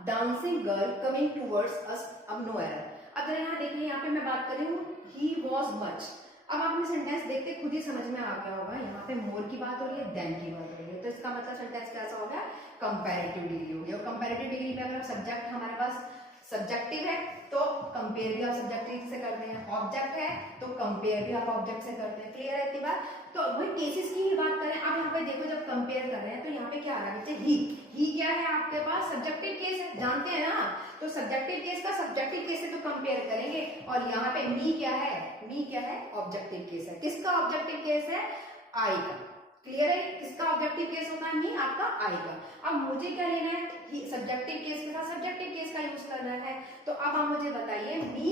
dancing girl coming towards us. अब नो एरर। अब यहाँ देखिए, यहाँ पे मैं बात कर रही हूँ ही वाज मच। अब आपने सेंटेंस देखते खुद ही समझ में आ गया होगा, यहाँ पे मोर की बात हो रही है, देन की बात हो रही है, तो इसका मतलब सेंटेंस कैसा हो गया, कंपैरेटिव डिग्री हो गया। और कंपैरेटिव डिग्री पे अगर सब्जेक्ट हमारे पास सब्जेक्टिव है तो कंपेयर भी आप सब्जेक्टिव से करते हैं, ऑब्जेक्ट है तो कंपेयर भी आप ऑब्जेक्ट से करते हैं। क्लियर है इतनी बात? तो वही केसेस की ही बात करें। अब यहाँ पे देखो, जब कंपेयर कर रहे हैं तो यहाँ पे क्या आ रहा है, ही क्या है आपके पास, सब्जेक्टिव केस है, जानते हैं ना, तो सब्जेक्टिव केस का सब्जेक्टिव केस से तो कंपेयर करेंगे। और यहाँ पे मी क्या है, मी क्या है, ऑब्जेक्टिव केस है। किसका ऑब्जेक्टिव केस है, आई का। क्लियर है? किसका ऑब्जेक्टिव केस होता है, मी, आपका आई का। अब मुझे क्या लेना है, सब्जेक्टिव केस के साथ सब्जेक्टिव केस का यूज करना है। तो अब आप मुझे बताइए, मी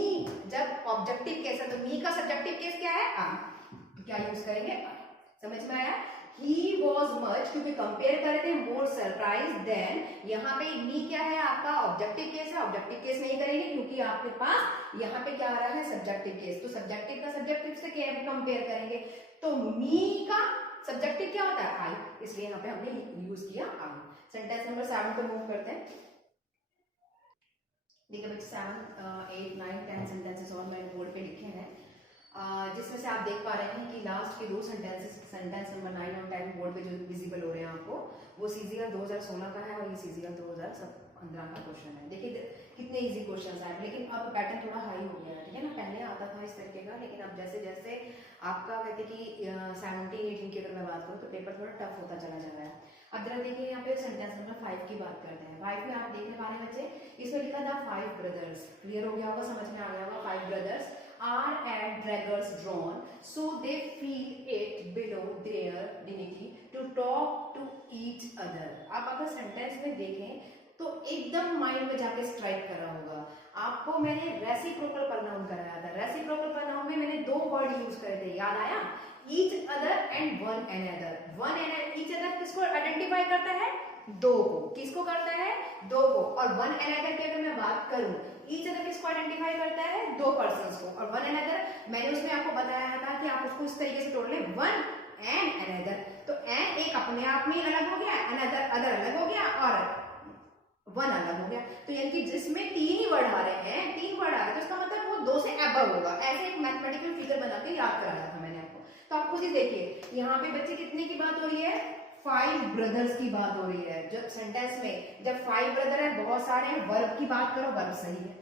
जब ऑब्जेक्टिव केस है तो मी का सब्जेक्टिव केस क्या है, आई। क्या यूज करेंगे are। समझ में आया? He was much, क्योंकि कंपेयर कर रहे थे, more surprised than, यहाँ पे me क्या है आपका ऑब्जेक्टिव केस है, ऑब्जेक्टिव केस नहीं करेंगे क्योंकि आपके पास यहाँ पे क्या आ रहा है सब्जेक्टिव केस, तो सब्जेक्टिव का सब्जेक्टिव से क्या कंपेयर करेंगे, तो me का सब्जेक्टिव क्या होता है I, इसलिए यहाँ पे हमने यूज किया I। सेंटेंस नंबर 7 पे मूव करते हैं। देखिए बच्चे 7, 8, 9, 10 सेंटेंसेस और मैंने बोर्ड पे लिखे हैं, जिसमें से आप देख पा रहे हैं कि लास्ट के 2 सेंटेंसेस, सेंटेंस नंबर 9 और 10 बोर्ड पे जो विजिबल हो रहे हैं आपको, वो सीजीएल 2016 का है और ये सीजीएल 2015 का क्वेश्चन है। देखिए कितने इजी क्वेश्चन आए, लेकिन अब पैटर्न थोड़ा हाई हो गया है, ठीक है ना। पहले आता था इस तरीके का, लेकिन अब जैसे जैसे आपका कहते कि 17, 18 की अगर मैं बात करूँ तो पेपर थोड़ा टफ होता चला जा रहा है। अब जरा देखिए यहाँ पे सेंटेंस नंबर 5 की बात करते हैं। 5 में आप देखने वाले बच्चे, इसमें लिखा था 5 ब्रदर्स, क्लियर हो गया होगा, समझ में आ गया होगा। 5 brothers are at daggers drawn, so they feel it below their dignity to talk to each other। आप अगर सेंटेंस में देखें तो एकदम माइंड में जाके स्ट्राइक कर रहा होगा। आपको मैंने रेसिप्रोकल प्रोनाउन कराया था, रेसिप्रोकल प्रोनाउन में मैंने 2 वर्ड यूज करे थे, याद आया? Each other and one another. One another, each other किसको आइडेंटिफाई करता है? 2 को। किसको करता है? 2 को। और वन अनदर की अगर मैं बात करूं, ईच अदर किसको आइडेंटिफाई करता है? 2 पर्सन्स को। और वन अनदर मैंने उसमें आपको बताया था कि आप उसको इस तरीके से तोड़ लें, वन एंड अनदर। तो एंड एक अपने आप में अलग हो गया, अनदर अदर अलग हो गया और वन अलग हो गया। तो यानी कि जिसमें 3 ही वर्ड आ रहे हैं, 3 वर्ड आ रहे हैं, तो इसका मतलब वो 2 से अबव होगा। ऐसे एक मैथमेटिकल फिगर बना के याद कराया था मैंने आपको। तो आप खुद ही देखिए यहाँ पे बच्चे कितने की बात हो रही है? 5 ब्रदर्स की बात हो रही है। जब सेंटेंस में जब 5 ब्रदर है, बहुत सारे हैं, वर्ब की बात करो, वर्ब सही है,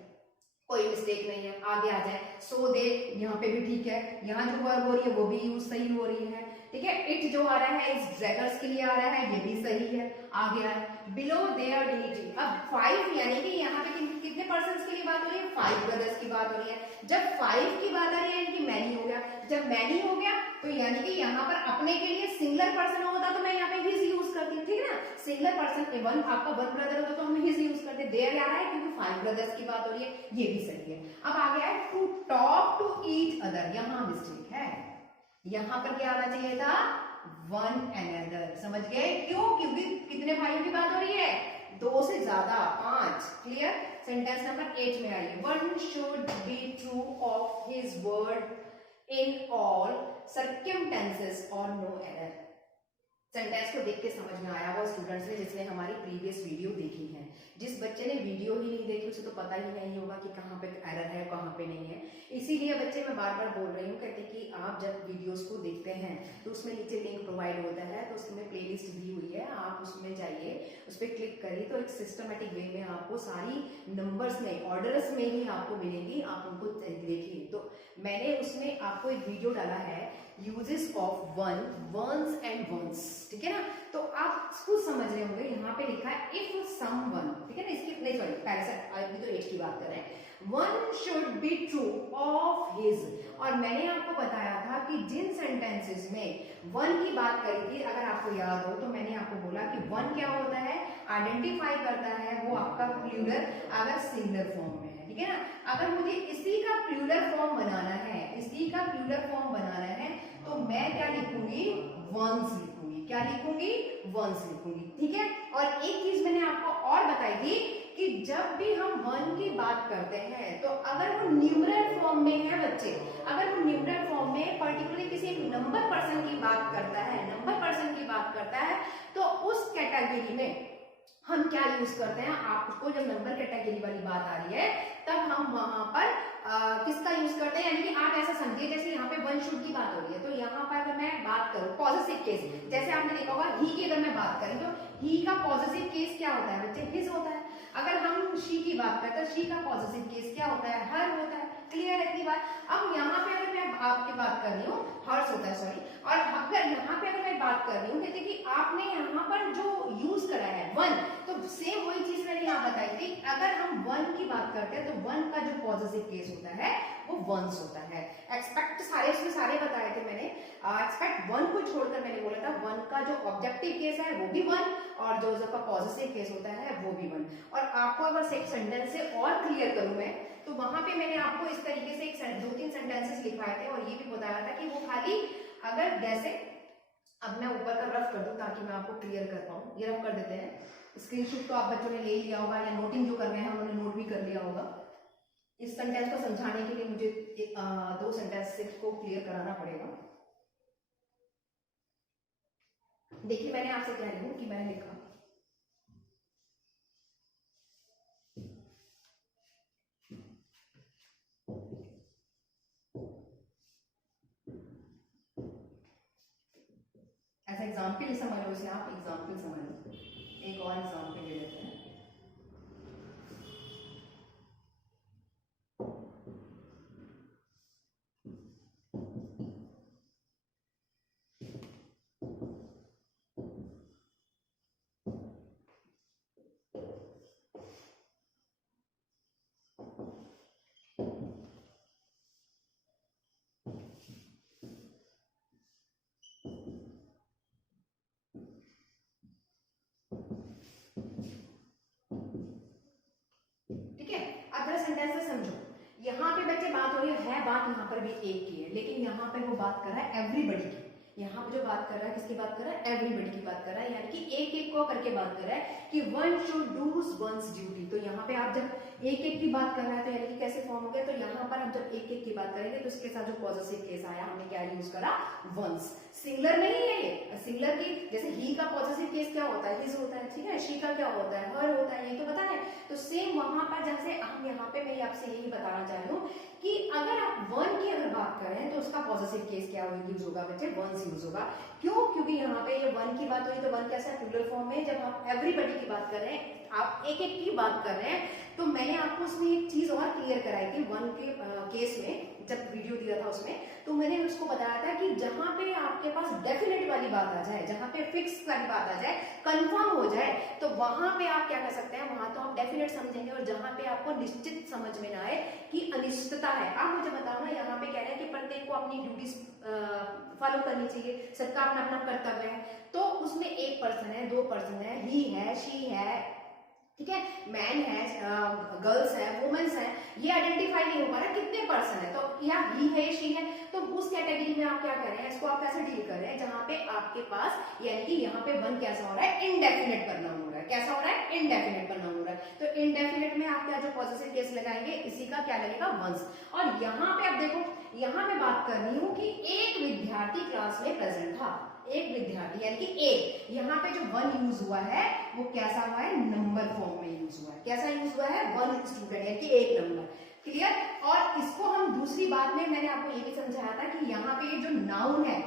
कोई मिस्टेक नहीं है, आगे आ जाए। सो दे यहाँ पे भी ठीक है, यहाँ जो वर्ब हो रही है वो भी यूज सही हो रही है, ठीक है। इट जो आ रहा है इस ड्रैगर्स के लिए आ रहा है, ये भी सही है, आगे आए। बिलो देयर डिग्निटी, अब 5 यानी कि यहाँ पे कितने पर्सन्स के लिए बात हो रही है? 5 ब्रदर्स की बात हो रही है। जब 5 की बात आ रही है यानी कि मैनी हो गया। जब मैनी हो गया तो यानी कि यहाँ पर अपने के लिए सिंगुलर पर्सन होता तो मैं यहाँ पे हिज यूज करती, ठीक है ना। सिंगुलर पर्सन वन, आपका वन ब्रदर होता तो हम हिज यूज करते। देयर आ रहा है क्योंकि 5 ब्रदर्स की बात हो रही है, ये भी सही है। अब आगे आए to talk to each other, यहाँ मिस्टेक है, यहाँ पर क्या आना चाहिए था? One another. समझ गए क्यों? क्योंकि कितने भाइयों की बात हो रही है? 2 से ज्यादा, 5। क्लियर। सेंटेंस नंबर 8 में आइए। One should be true of his word in all circumstances और नो एरर। सेंटेंस को देख के समझ में आया वो स्टूडेंट्स ने जिसने हमारी प्रीवियस वीडियो देखी है। जिस बच्चे ने वीडियो ही नहीं देखी उसे तो पता ही नहीं होगा कि कहाँ पे एरर है कहाँ पे नहीं है। इसीलिए बच्चे मैं बार बार बोल रही हूँ, कहते कि आप जब वीडियोस को देखते हैं तो उसमें नीचे लिंक प्रोवाइड होता है, तो उसमें प्लेलिस्ट दी हुई है, आप उसमें जाइए, उस पर क्लिक करिए तो एक सिस्टमेटिक वे में आपको सारी नंबर्स में, ऑर्डर्स में ही आपको मिलेंगी, आप उनको देखिए। तो मैंने उसमें आपको एक वीडियो डाला है, uses of one, once and once, ठीक है ना। तो आप खुद समझ रहे होंगे, यहाँ पे लिखा है इफ समवन, ठीक है ना, इसकी नहीं सॉरी पहले से अभी तो एज की बात कर रहे हैं। One should be true of his, और मैंने आपको बताया था कि जिन सेंटेंसेस में वन की बात करी थी, अगर आपको याद हो तो मैंने आपको बोला कि वन क्या होता है? आइडेंटिफाई करता है वो आपका प्लूरल अगर सिंगुलर फॉर्म में है, ठीक है ना। अगर मुझे इसी का प्लूरल फॉर्म बनाना है, इसी का प्लूरल फॉर्म बनाना है, तो मैं क्या लिखूंगी? वंस लिखूंगी। क्या लिखूंगी? वंस लिखूंगी, ठीक है। और एक चीज मैंने आपको और बताई थी कि जब भी हम वन की बात करते हैं तो अगर वो न्यूमरल फॉर्म में है बच्चे, अगर वो न्यूमरल फॉर्म में पर्टिकुलरली किसी नंबर पर्सन की बात करता है, नंबर पर्सन की बात करता है, तो उस कैटेगरी में हम क्या यूज करते हैं? आपको जब नंबर कैटेगरी वाली बात आ रही है तब हम वहां पर किसका यूज करते हैं? यानी कि आप ऐसा समझिए जैसे यहाँ पे वन शुड की बात हो रही है, तो यहाँ पर अगर मैं बात करूँ पॉजिटिव केस, जैसे आपने देखा होगा ही की अगर मैं बात करें तो ही का पॉजिटिव केस क्या होता है बच्चे? हिज होता है। अगर हम शी की बात करते हैं, शी का पॉजिटिव केस क्या होता है? हर होता है। क्लियर है इतनी बात? अब यहाँ पे अगर मैं आपकी बात कर रही हूँ, हर्ष होता है सॉरी, और अगर यहाँ पे अगर मैं बात कर रही हूँ कहते कि आपने यहाँ पर जो यूज करा है वन, तो सेम वही चीज मैंने यहाँ बताई थी। अगर हम वन की बात करते हैं तो वन का जो पॉजिटिव केस होता है वो वंस होता है। एक्सपेक्ट सारे उसमें सारे बताए थे मैंने, एक्सपेक्ट वन को छोड़कर मैंने बोला था वन का जो ऑब्जेक्टिव केस है वो भी वन, और जो उसका पॉजिटिव केस होता है वो भी वन। और आपको अगर एक सेंटेंस से और क्लियर करूं मैं, तो वहां पे मैंने आपको इस तरीके से 2-3 सेंटेंसेस लिखवाए थे और ये भी बताया था कि वो खाली अगर जैसे अब मैं ऊपर का रफ कर दूं ताकि मैं आपको क्लियर कर पाऊं, ये रफ कर देते हैं। स्क्रीनशॉट तो आप बच्चों ने ले ही लिया होगा या नोटिंग जो कर रहे हैं उन्होंने नोट भी कर लिया होगा। इस सेंटेंस को समझाने के लिए मुझे 2 सेंटेंस को क्लियर कराना पड़ेगा। देखिए मैंने आपसे कह रही हूं कि मैंने लिखा ऐसा एग्जाम्पल समझ लो, इसे आप एग्जाम्पल समझ लो। एक और एग्जाम्पल ले लेते हैं। ठीक है, अब जरा सेंटेंस से समझो। यहाँ पे बच्चे बात हो रही है बात यहाँ पर भी एक की है, लेकिन यहाँ पे वो बात कर रहा है एवरीबडी की। यहाँ पे जो बात कर रहा है किसकी बात कर रहा है? एवरीबडी की बात कर रहा है, यानी कि एक एक को करके बात कर रहा है कि one should do once duty. तो यहाँ पे आप जब एक एक की बात कर रहा है तो यानी कि कैसे फॉर्म हो गया? तो यहाँ पर आप जब एक एक की बात करेंगे तो इसके साथ जो पॉजिटिव केस आया हमने क्या यूज करा? वंस। सिंगुलर नहीं है ये, सिंगुलर की जैसे ही का पॉजिटिव केस क्या होता है? हिज होता है, ठीक है। शी का क्या होता है? हर होता है, ये तो पता है। तो सेम वहां पर जैसे हम यहाँ पे मैं आपसे यही बताना चाह रही हूँ कि अगर आप वन की अगर बात करें तो उसका पॉजिटिव केस क्या यूज होगा बच्चे? वंस यूज होगा। क्यों? क्योंकि यहाँ पे ये वन की बात हुई तो वन कैसा है? प्लूरल फॉर्म में। जब आप एवरीबडी की बात कर रहे हैं, आप एक एक की बात कर रहे हैं, तो मैंने आपको उसमें एक चीज और क्लियर कराई थी वन के केस में, जब वीडियो दिया था उसमें, तो मैंने उसको बताया था कि जहां पे आपके पास डेफिनेट वाली बात आ जाए, जहां पे फिक्स वाली बात आ जाए, कंफर्म हो जाए, तो वहां पे आप क्या कर सकते हैं? वहां तो आप डेफिनेट समझेंगे। और जहां पे आपको निश्चित समझ में ना आए कि अनिश्चितता है, आप मुझे बताओ ना। यहाँ पे कह रहे हैं कि प्रत्येक को अपनी ड्यूटीज फॉलो करनी चाहिए, सबका अपना अपना कर्तव्य है। तो उसमें एक पर्सन है, दो पर्सन है, ही है, शी है, ठीक है, मैन है, गर्ल्स है, वुमेन्स है, ये आइडेंटिफाई नहीं हो पा रहा कितने पर्सन है। तो या ही है, शी है, तो उस कैटेगरी में आप क्या कर रहे हैं? इसको आप कैसे डील कर रहे हैं? जहां पे आपके पास यानी कि यहाँ पे वन कैसा हो रहा है? इनडेफिनेट प्रनाउन हो रहा है। कैसा हो रहा है? इनडेफिनेट प्रनाउन हो रहा है। तो इनडेफिनेट में आप क्या जो पॉजिटिव केस लगाएंगे, इसी का क्या लगेगा? वंस। और यहाँ पे आप देखो, यहाँ मैं बात कर रही हूँ कि एक विद्यार्थी क्लास में प्रेजेंट था, एक विद्यार्थी यानी कि एक। यहाँ पे जो वन यूज हुआ है वो कैसा हुआ है? नंबर फॉर्म में यूज हुआ है। कैसा यूज हुआ है? वन स्टूडेंट यानी कि एक नंबर। क्लियर? और इसको हम दूसरी बात में मैंने आपको ये भी समझाया था कि यहाँ पे ये जो नाउन है,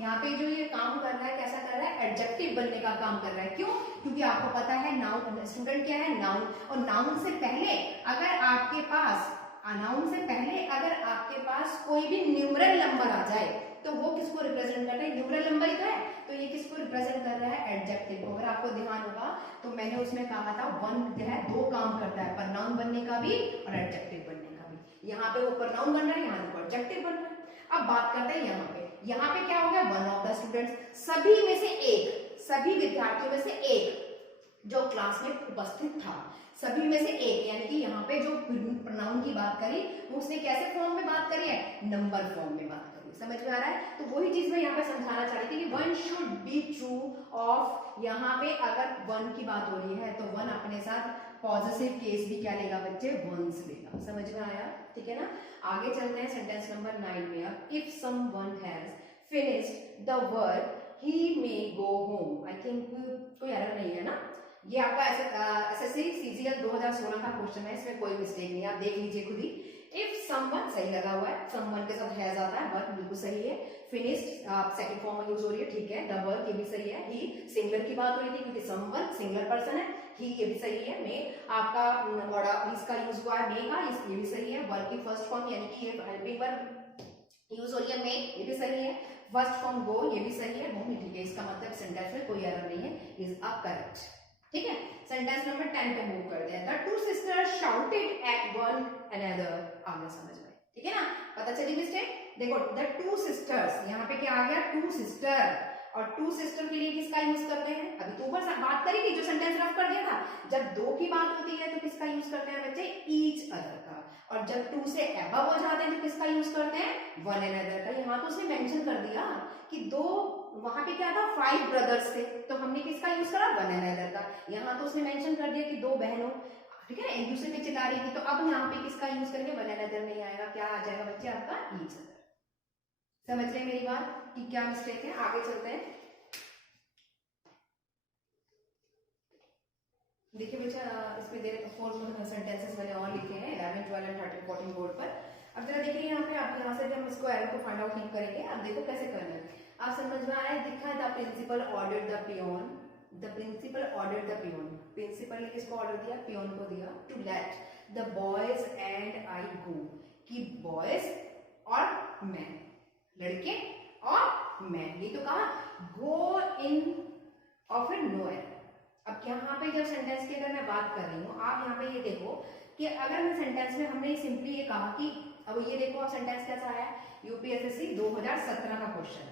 यहाँ पे जो ये काम कर रहा है, कैसा कर रहा है? एडजेक्टिव बनने का काम कर रहा है। क्यों? क्योंकि आपको पता है नाउन, स्टूडेंट क्या है? नाउन। और नाउन से पहले अगर आपके पास, नाउन से पहले अगर आपके पास कोई भी न्यूमरल नंबर आ जाए तो वो किसको रिप्रेजेंट कर रहा है? न्यूमरल नंबर ही तो है, तो ये किसको रिप्रेजेंट कर रहा है? एडजेक्टिव को। अगर आपको ध्यान होगा तो मैंने उसमें कहा था वन जो है दो काम करता है, प्रनाउन बनने का भी और एडजेक्टिव बनने का भी। यहाँ पे वो प्रनाउन बन रहा है, यहाँ पे एडजेक्टिव बन रहा है। अब बात करते हैं यहाँ पे क्या हो गया? वन ऑफ द स्टूडेंट्स, सभी में से एक, सभी विद्यार्थियों में से एक जो क्लास में उपस्थित था, सभी में से एक, यानी कि यहाँ पे जो प्रोनाउन की बात करी उसने कैसे फॉर्म में बात करी है? नंबर फॉर्म में बात करी। समझ में आ रहा है? तो वही चीज मैं यहाँ पे समझाना चाह रही थी कि one should be true of, यहाँ पे अगर वन की बात हो रही है तो वन अपने साथ पॉजिटिव केस भी क्या लेगा बच्चे? वंस लेगा। समझ में आया? ठीक है ना? आगे चलते हैं सेंटेंस नंबर 9 में। अब if someone has finished the work he may go home. I think कोई एरर नहीं है ना? ये आपका एसएससी सीजीएल 2016 का क्वेश्चन है, इसमें कोई मिस्टेक नहीं है, आप देख लीजिए खुद ही। इफ समवन सही लगा हुआ है, समवन के साथ हैज आता है, वर्क बिल्कुल सही है। फिनिश्ड सेकंड फॉर्म में यूज हो रही है, ठीक है। द वर्क ये भी सही है। ही सिंगुलर की बात हो रही थी क्योंकि समवन सिंगुलर पर्सन है। ही ये भी सही है। मे आपका इसका यूज हुआ है, मे का, ये भी सही है। वर्क की फर्स्ट फॉर्म यानी कि ये हेल्पिंग वर्ब यूज हो रही है, मे, ये भी सही है। फर्स्ट फॉर्म गो, ये भी सही है। होम, ठीक है। इसका मतलब सेंटेंस में कोई एरर नहीं है, इज अ करेक्ट। ठीक है। सेंटेंस नंबर 10 पे मूव करते हैं। The two sisters shouted at one another. आ गया समझ में? ठीक है ना? पता चली मिस्टेक? देखो, द टू सिस्टर्स, यहाँ पे क्या आ गया? To sister. और टू सिस्टर के लिए किसका यूज करते हैं? अभी तो ऊपर बात करी थी, जो सेंटेंस रफ कर दिया था। जब दो की बात होती है तो किसका यूज करते हैं बच्चे? ईच अदर का। और जब 2 से अबव हो जाते हैं तो किसका यूज करते हैं, वन अनदर का। यहाँ तो उसने मेंशन कर दिया कि दो, वहां पे क्या था 5 ब्रदर्स थे, तो हमने किसका यूज करा, वन अनदर का। यहाँ तो उसने मेंशन कर दिया कि 2 बहनों, ठीक है, एक दूसरे पे चिल्ला रही थी, तो अब यहाँ पे किसका यूज करेंगे, वन अनदर नहीं आएगा, क्या आ जाएगा बच्चे आपका, ईच अदर। समझ रहे हैं मेरी बात कि क्या मिस्टेक है, आगे चलते हैं। देखिए बच्चा, इसमें दे 4 सेंटेंसेस मैंने और लिखे हैं 11, 12 एंड 13, 14 बोर्ड पर। अब जरा देखिए यहाँ पे, आप यहाँ से जब इसको एरर को फाइंड आउट नहीं करेंगे, अब देखो कैसे करना है। आप समझ में आ रहा है, दिखा है the principal ordered the peon, the principal ordered the peon, principal ने किसको ऑर्डर दिया, पियोन को दिया, to let the boys and I go, कि बॉयज और मैं, लड़के और मैं, ये तो कहा गो इन और फिर नोवेयर। अब यहाँ पे जब सेंटेंस की अगर मैं बात कर रही हूँ, आप यहाँ पे ये देखो कि अगर मैं सेंटेंस में हमने सिंपली ये कहा कि, अब ये देखो आप सेंटेंस कैसा आया, यूपीएसएससी 2017 का क्वेश्चन।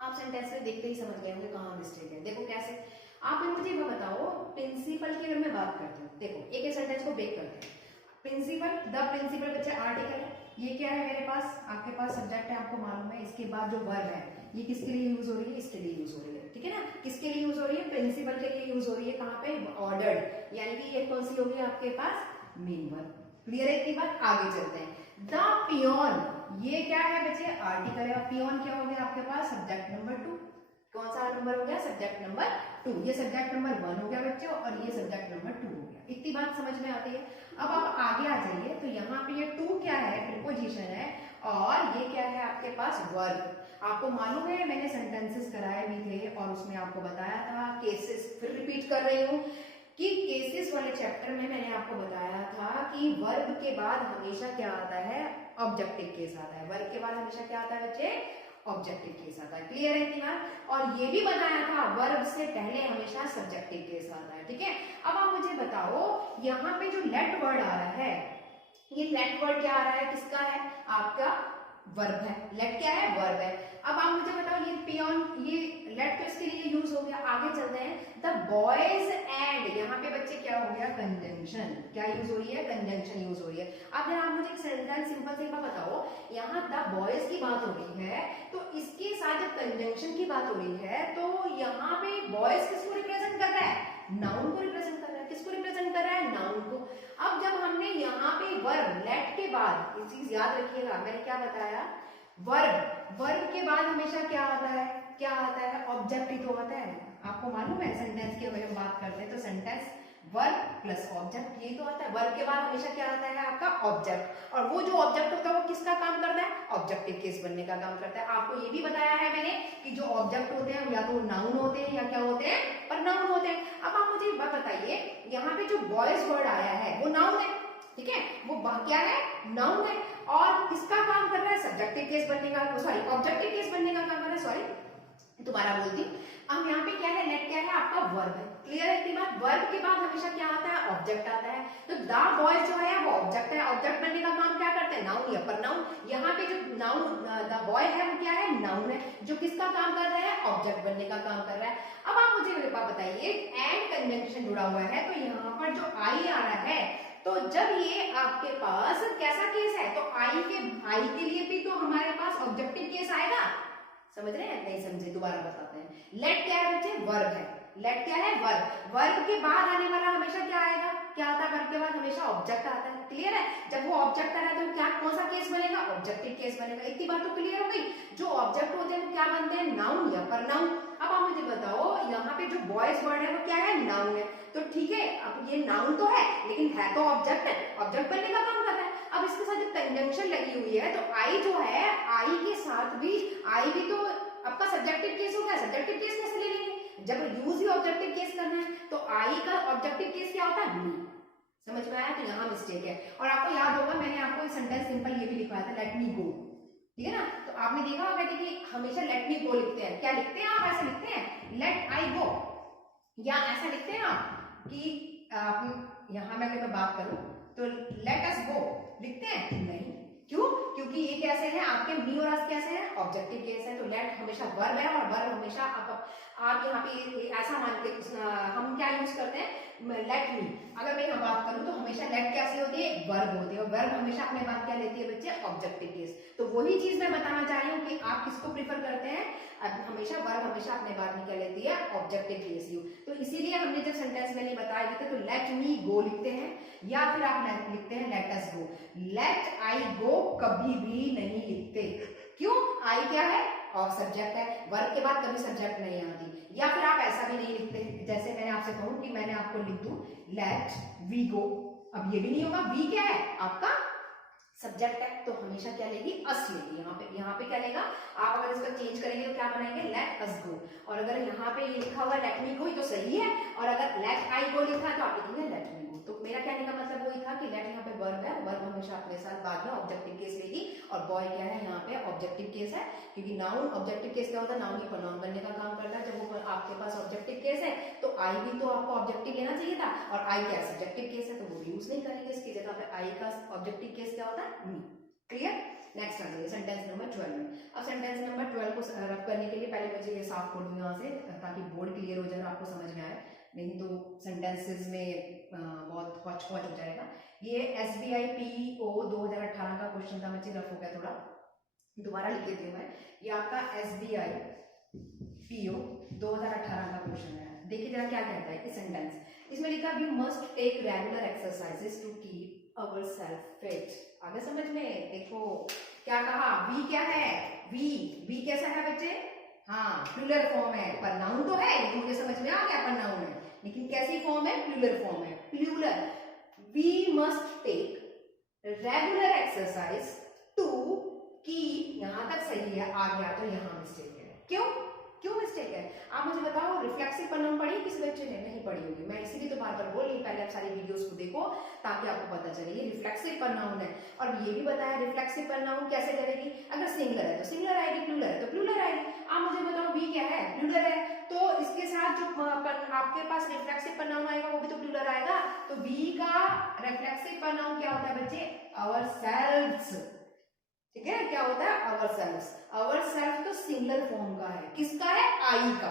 आप सेंटेंस में देखते ही समझ गए होंगे कहाँ मिस्टेक है। देखो कैसे, आप मुझे ये बताओ प्रिंसिपल की अगर मैं बात करती हूँ, देखो एक सेंटेंस को ब्रेक करते हैं। प्रिंसिपल, द प्रिंसिपल बच्चे आर्टिकल है, ये क्या है मेरे पास, आपके पास सब्जेक्ट है, आपको मालूम है। इसके बाद जो वर्ब है ये किसके लिए यूज हो रही है, इसके लिए यूज हो रही है, ठीक है ना। किसके लिए यूज हो रही है, प्रिंसिपल के लिए यूज हो रही है, कहाँ पे, ऑर्डर्ड, यानी कि ये कौन सी होगी आपके पास, मेन वर्ब। क्लियर है इतनी बात, आगे चलते हैं। द पियोन, ये क्या है बच्चे, आर्टिकल है, पियोन क्या हो गया आपके पास, सब्जेक्ट नंबर 2। कौन सा नंबर हो गया, सब्जेक्ट नंबर 2। ये सब्जेक्ट नंबर 1 हो गया बच्चों, और ये सब्जेक्ट नंबर 2 हो गया। इतनी बात समझ में आती है। अब आप आगे आ जाइए, तो यहाँ पे ये 2 क्या है, प्रीपोजिशन है, और ये क्या है आपके पास, वर्ब। आपको मालूम है मैंने सेंटेंसेस कराए भी थे और उसमें आपको बताया था केसेस, फिर रिपीट कर रही हूँ कि केसेस वाले चैप्टर में मैंने आपको बताया था कि वर्ब के बाद हमेशा क्या आता है, ऑब्जेक्टिव केस आता है। वर्ब के बाद हमेशा क्या आता है बच्चे, ऑब्जेक्टिव केस आता है। क्लियर है इतनी बात। और ये भी बताया था वर्ब से पहले हमेशा सब्जेक्टिव केस आता है, ठीक है। अब आप मुझे बताओ, यहाँ पे जो लेट वर्ड आ रहा है, ये लेट वर्ड क्या आ रहा है, किसका है, आपका वर्ब है। लेट क्या है, वर्ब है। अब आप मुझे बताओ, ये पियोन, ये लेट तो इसके लिए यूज हो गया। आगे चलते हैं, द बॉयज एंड, यहाँ पे बच्चे क्या हो गया, कंजंक्शन, क्या यूज हो रही है, कंजंक्शन यूज हो रही है। अब जरा आप मुझे एक सेंटेंस सिंपल से बताओ, यहाँ द बॉयज की बात हो रही है, तो इसके साथ जब कंजंक्शन की बात हो रही है, तो यहाँ पे बॉयज किसको रिप्रेजेंट कर रहा है, नाउन को रिप्रेजेंट कर रहा है। किसको रिप्रेजेंट कर रहा है, नाउन को। अब जब हमने यहाँ पे वर्ब, लेट के बाद, ये चीज याद रखिएगा, मैंने क्या बताया, वर्ब, वर्ब के बाद हमेशा क्या आता है, क्या आता है, ऑब्जेक्ट ही तो आता है। आपको मालूम है सेंटेंस की अगर हम बात करते हैं तो सेंटेंस वर्ब प्लस ऑब्जेक्ट, यही तो आता है। वर्ब के बाद हमेशा क्या आता है आपका, ऑब्जेक्ट, और वो जो ऑब्जेक्ट होता है वो किसका काम करता है, ऑब्जेक्टिव केस बनने का काम करता है। आपको ये भी बताया है मैंने कि जो ऑब्जेक्ट होते हैं या तो नाउन होते हैं या क्या होते हैं, पर नाउन होते हैं। अब आप मुझे एक बात बताइए, यहाँ पे जो बॉयज वर्ड आया है वो नाउन है, ठीक है, वो क्या है, नाउन है, और किसका काम कर रहा है, सब्जेक्टिव केस बनने का, सॉरी ऑब्जेक्टिव केस बनने का काम कर रहा है, सॉरी दोबारा बोलती। अब यहाँ पे क्या है, लेट क्या है आपका, वर्ब है। क्लियर है इतनी बात। वर्ब के बाद हमेशा क्या आता है, ऑब्जेक्ट आता है। तो द बॉयज जो है वो ऑब्जेक्ट है, ऑब्जेक्ट बनने का काम क्या करते हैं, नाउन या पर नाउन। यहाँ पे जो नाउन द बॉय है वो क्या है, नाउन है, जो किसका काम कर रहा है, ऑब्जेक्ट बनने का काम कर रहा है। अब आप मुझे मेरे पास बताइए, एंड कंजंक्शन जुड़ा हुआ है, तो यहाँ पर जो आई आ रहा है, तो जब ये आपके पास कैसा केस है, तो आई के लिए भी तो हमारे पास ऑब्जेक्टिव केस आएगा। समझ रहे हैं, नहीं समझे दोबारा बताते हैं। लेट क्या है बच्चे, वर्ब है। लेट क्या है, वर्ब। वर्ब के बाद आने वाला हमेशा क्या आएगा, क्या आता है, वर्ब के बाद हमेशा ऑब्जेक्ट आता है। क्लियर है। जब वो ऑब्जेक्ट आ रहा है तो क्या, कौन सा केस बनेगा, ऑब्जेक्टिव केस बनेगा। इतनी बात तो क्लियर हो गई। जो ऑब्जेक्ट होते हैं वो क्या बनते हैं, नाउन या परनाउन। अब आप मुझे बताओ, यहाँ पे जो बॉयज वर्ड है वो क्या है, नाउन है। तो ठीक है, अब ये नाउन तो है लेकिन है तो ऑब्जेक्ट है, ऑब्जेक्ट बनने का काम कर रहा है। अब इसके साथ जब कंजंक्शन लगी हुई है तो आई जो है, आई के साथ भी, आई भी तो आपका सब्जेक्टिव केस हो गया। सब्जेक्टिव केस कैसे ले लेंगे, जब यूज ही ऑब्जेक्टिव केस करना है, तो आई का ऑब्जेक्टिव केस क्या होता है, मी। समझ में आया, तो यहाँ मिस्टेक है। और आपको याद होगा मैंने आपको सेंटेंस सिंपल ये भी लिखवाया था, लेट मी गो, ठीक है ना। तो आपने देखा होगा कि हमेशा लेट मी गो लिखते हैं। क्या लिखते हैं आप, ऐसे लिखते हैं लेट आई गो, या ऐसा लिखते हैं आप कि आप यहाँ मैं अगर मैं बात करूं तो लेट अस गो लिखते हैं, नहीं। क्यों? क्योंकि ये कैसे हैं आपके मी और अस कैसे हैं ऑब्जेक्टिव केस है, तो लेट हमेशा वर्ब है और वर्ब हमेशा आप यहाँ पे ऐसा मान के हम क्या यूज करते हैं लेट मी। अगर मैं यहाँ बात करूँ तो हमेशा लेट कैसे होती है वर्ब होती है और वर्ब हमेशा अपने बात क्या लेती है बच्चे ऑब्जेक्टिव केस। तो वही चीज मैं बताना चाह रही हूँ कि आप किसको प्रीफर करते हैं, हमेशा वर्ब हमेशा अपने बात में क्या लेती है ऑब्जेक्टिव केस यू। तो इसीलिए हमने जब सेंटेंस में बताया थे तो लेट मी गो लिखते हैं या फिर आप लिखते हैं लेट अस गो। लेट आई गो कभी भी नहीं लिखते, क्यों? आई क्या है और सब्जेक्ट है, वर्ब के बाद कभी सब्जेक्ट नहीं आती। या फिर आप ऐसा भी नहीं लिखते जैसे मैंने आपसे कहूं कि मैंने आपको लिख दूं लेट वी गो, अब ये भी नहीं होगा, वी क्या है आपका सब्जेक्ट है तो हमेशा क्या लेगी अस लेगी। यहाँ पे क्या लेगा, आप अगर इसको चेंज करेंगे तो क्या बनाएंगे लेट अस गो। और अगर यहाँ पे ये लिखा हुआ लेट मी गो तो सही है, और अगर लेट आई गो लिखा है तो आप लिखेंगे लेट मी गो। तो मेरा कहने का मतलब वही था कि लेट यहाँ पे वर्ब है, वर्ब हमेशा अपने साथ बाद में ऑब्जेक्टिव केस लेगी, और बॉय क्या है यहाँ पे ऑब्जेक्टिव केस है, क्योंकि नाउन ऑब्जेक्टिव केस क्या होता है, नाउन ही प्रोनाउन बनने का काम करता है। जब वो आपके पास ऑब्जेक्टिव केस है तो आई भी तो आपको ऑब्जेक्टिव लेना चाहिए था, और आई क्या सब्जेक्टिव केस है तो वो यूज नहीं करेंगे, इसकी जगह पे आई का ऑब्जेक्टिव केस क्या होता है मी। क्लियर? नेक्स्ट आ जाइए सेंटेंस नंबर 12 में। अब सेंटेंस नंबर 12 को रब करने के लिए पहले मुझे ये साफ कर दूं यहाँ से ताकि बोर्ड क्लियर हो जाए और आपको समझ में आए, नहीं तो सेंटेंसेस में बहुत हौच पौच हो जाएगा। ये SBI PO 2018 का क्वेश्चन था, मुझे रफ हो गया थोड़ा, दोबारा लिख देती हूँ मैं। ये आपका SBI PO 2018 का क्वेश्चन है। देखिए जरा क्या कहता है इस सेंटेंस, इसमें लिखा we must take regular exercises to keep our self fit. आगे समझ में देखो क्या कहा, वी क्या है, वी कैसा है बच्चे, हाँ प्लूरल फॉर्म है, पर नाउन तो है, ये मुझे समझ में आ गया पर नाउन है, लेकिन कैसी फॉर्म है प्लूरल फॉर्म है, plural. We must take regular exercise to keep, यहां तक सही है, आ गया तो यहां मिस्टेक है। क्यों मिस्टेक है आप मुझे बताओ। रिफ्लेक्सिव प्रोनाउन पढ़ी किसी बच्चे ने, नहीं पढ़ी होगी, मैं इसीलिए तो बार बार बोल रही हूँ, पहले आप सारी वीडियोस को देखो ताकि आपको पता चले ये रिफ्लेक्सिव प्रोनाउन है। और ये भी बताया रिफ्लेक्सिव प्रोनाउन कैसे करेगी, अगर सिंगुलर है तो सिंगुलर आएगी, प्लूरल है तो प्लूरल आएगी। आप मुझे बताओ वी क्या है, प्लूरल है, तो इसके साथ जो आपके पास रिफ्लेक्सिव प्रोनाउन आएगा वो भी तो प्लूरल आएगा। तो वी का रिफ्लेक्सिव प्रोनाउन क्या होता है बच्चे, अवरसेल्व्स, ठीक है, क्या होता है अवरसेल्व्स। अवरसेल्फ तो सिंगुलर फॉर्म का है, किसका है आई का,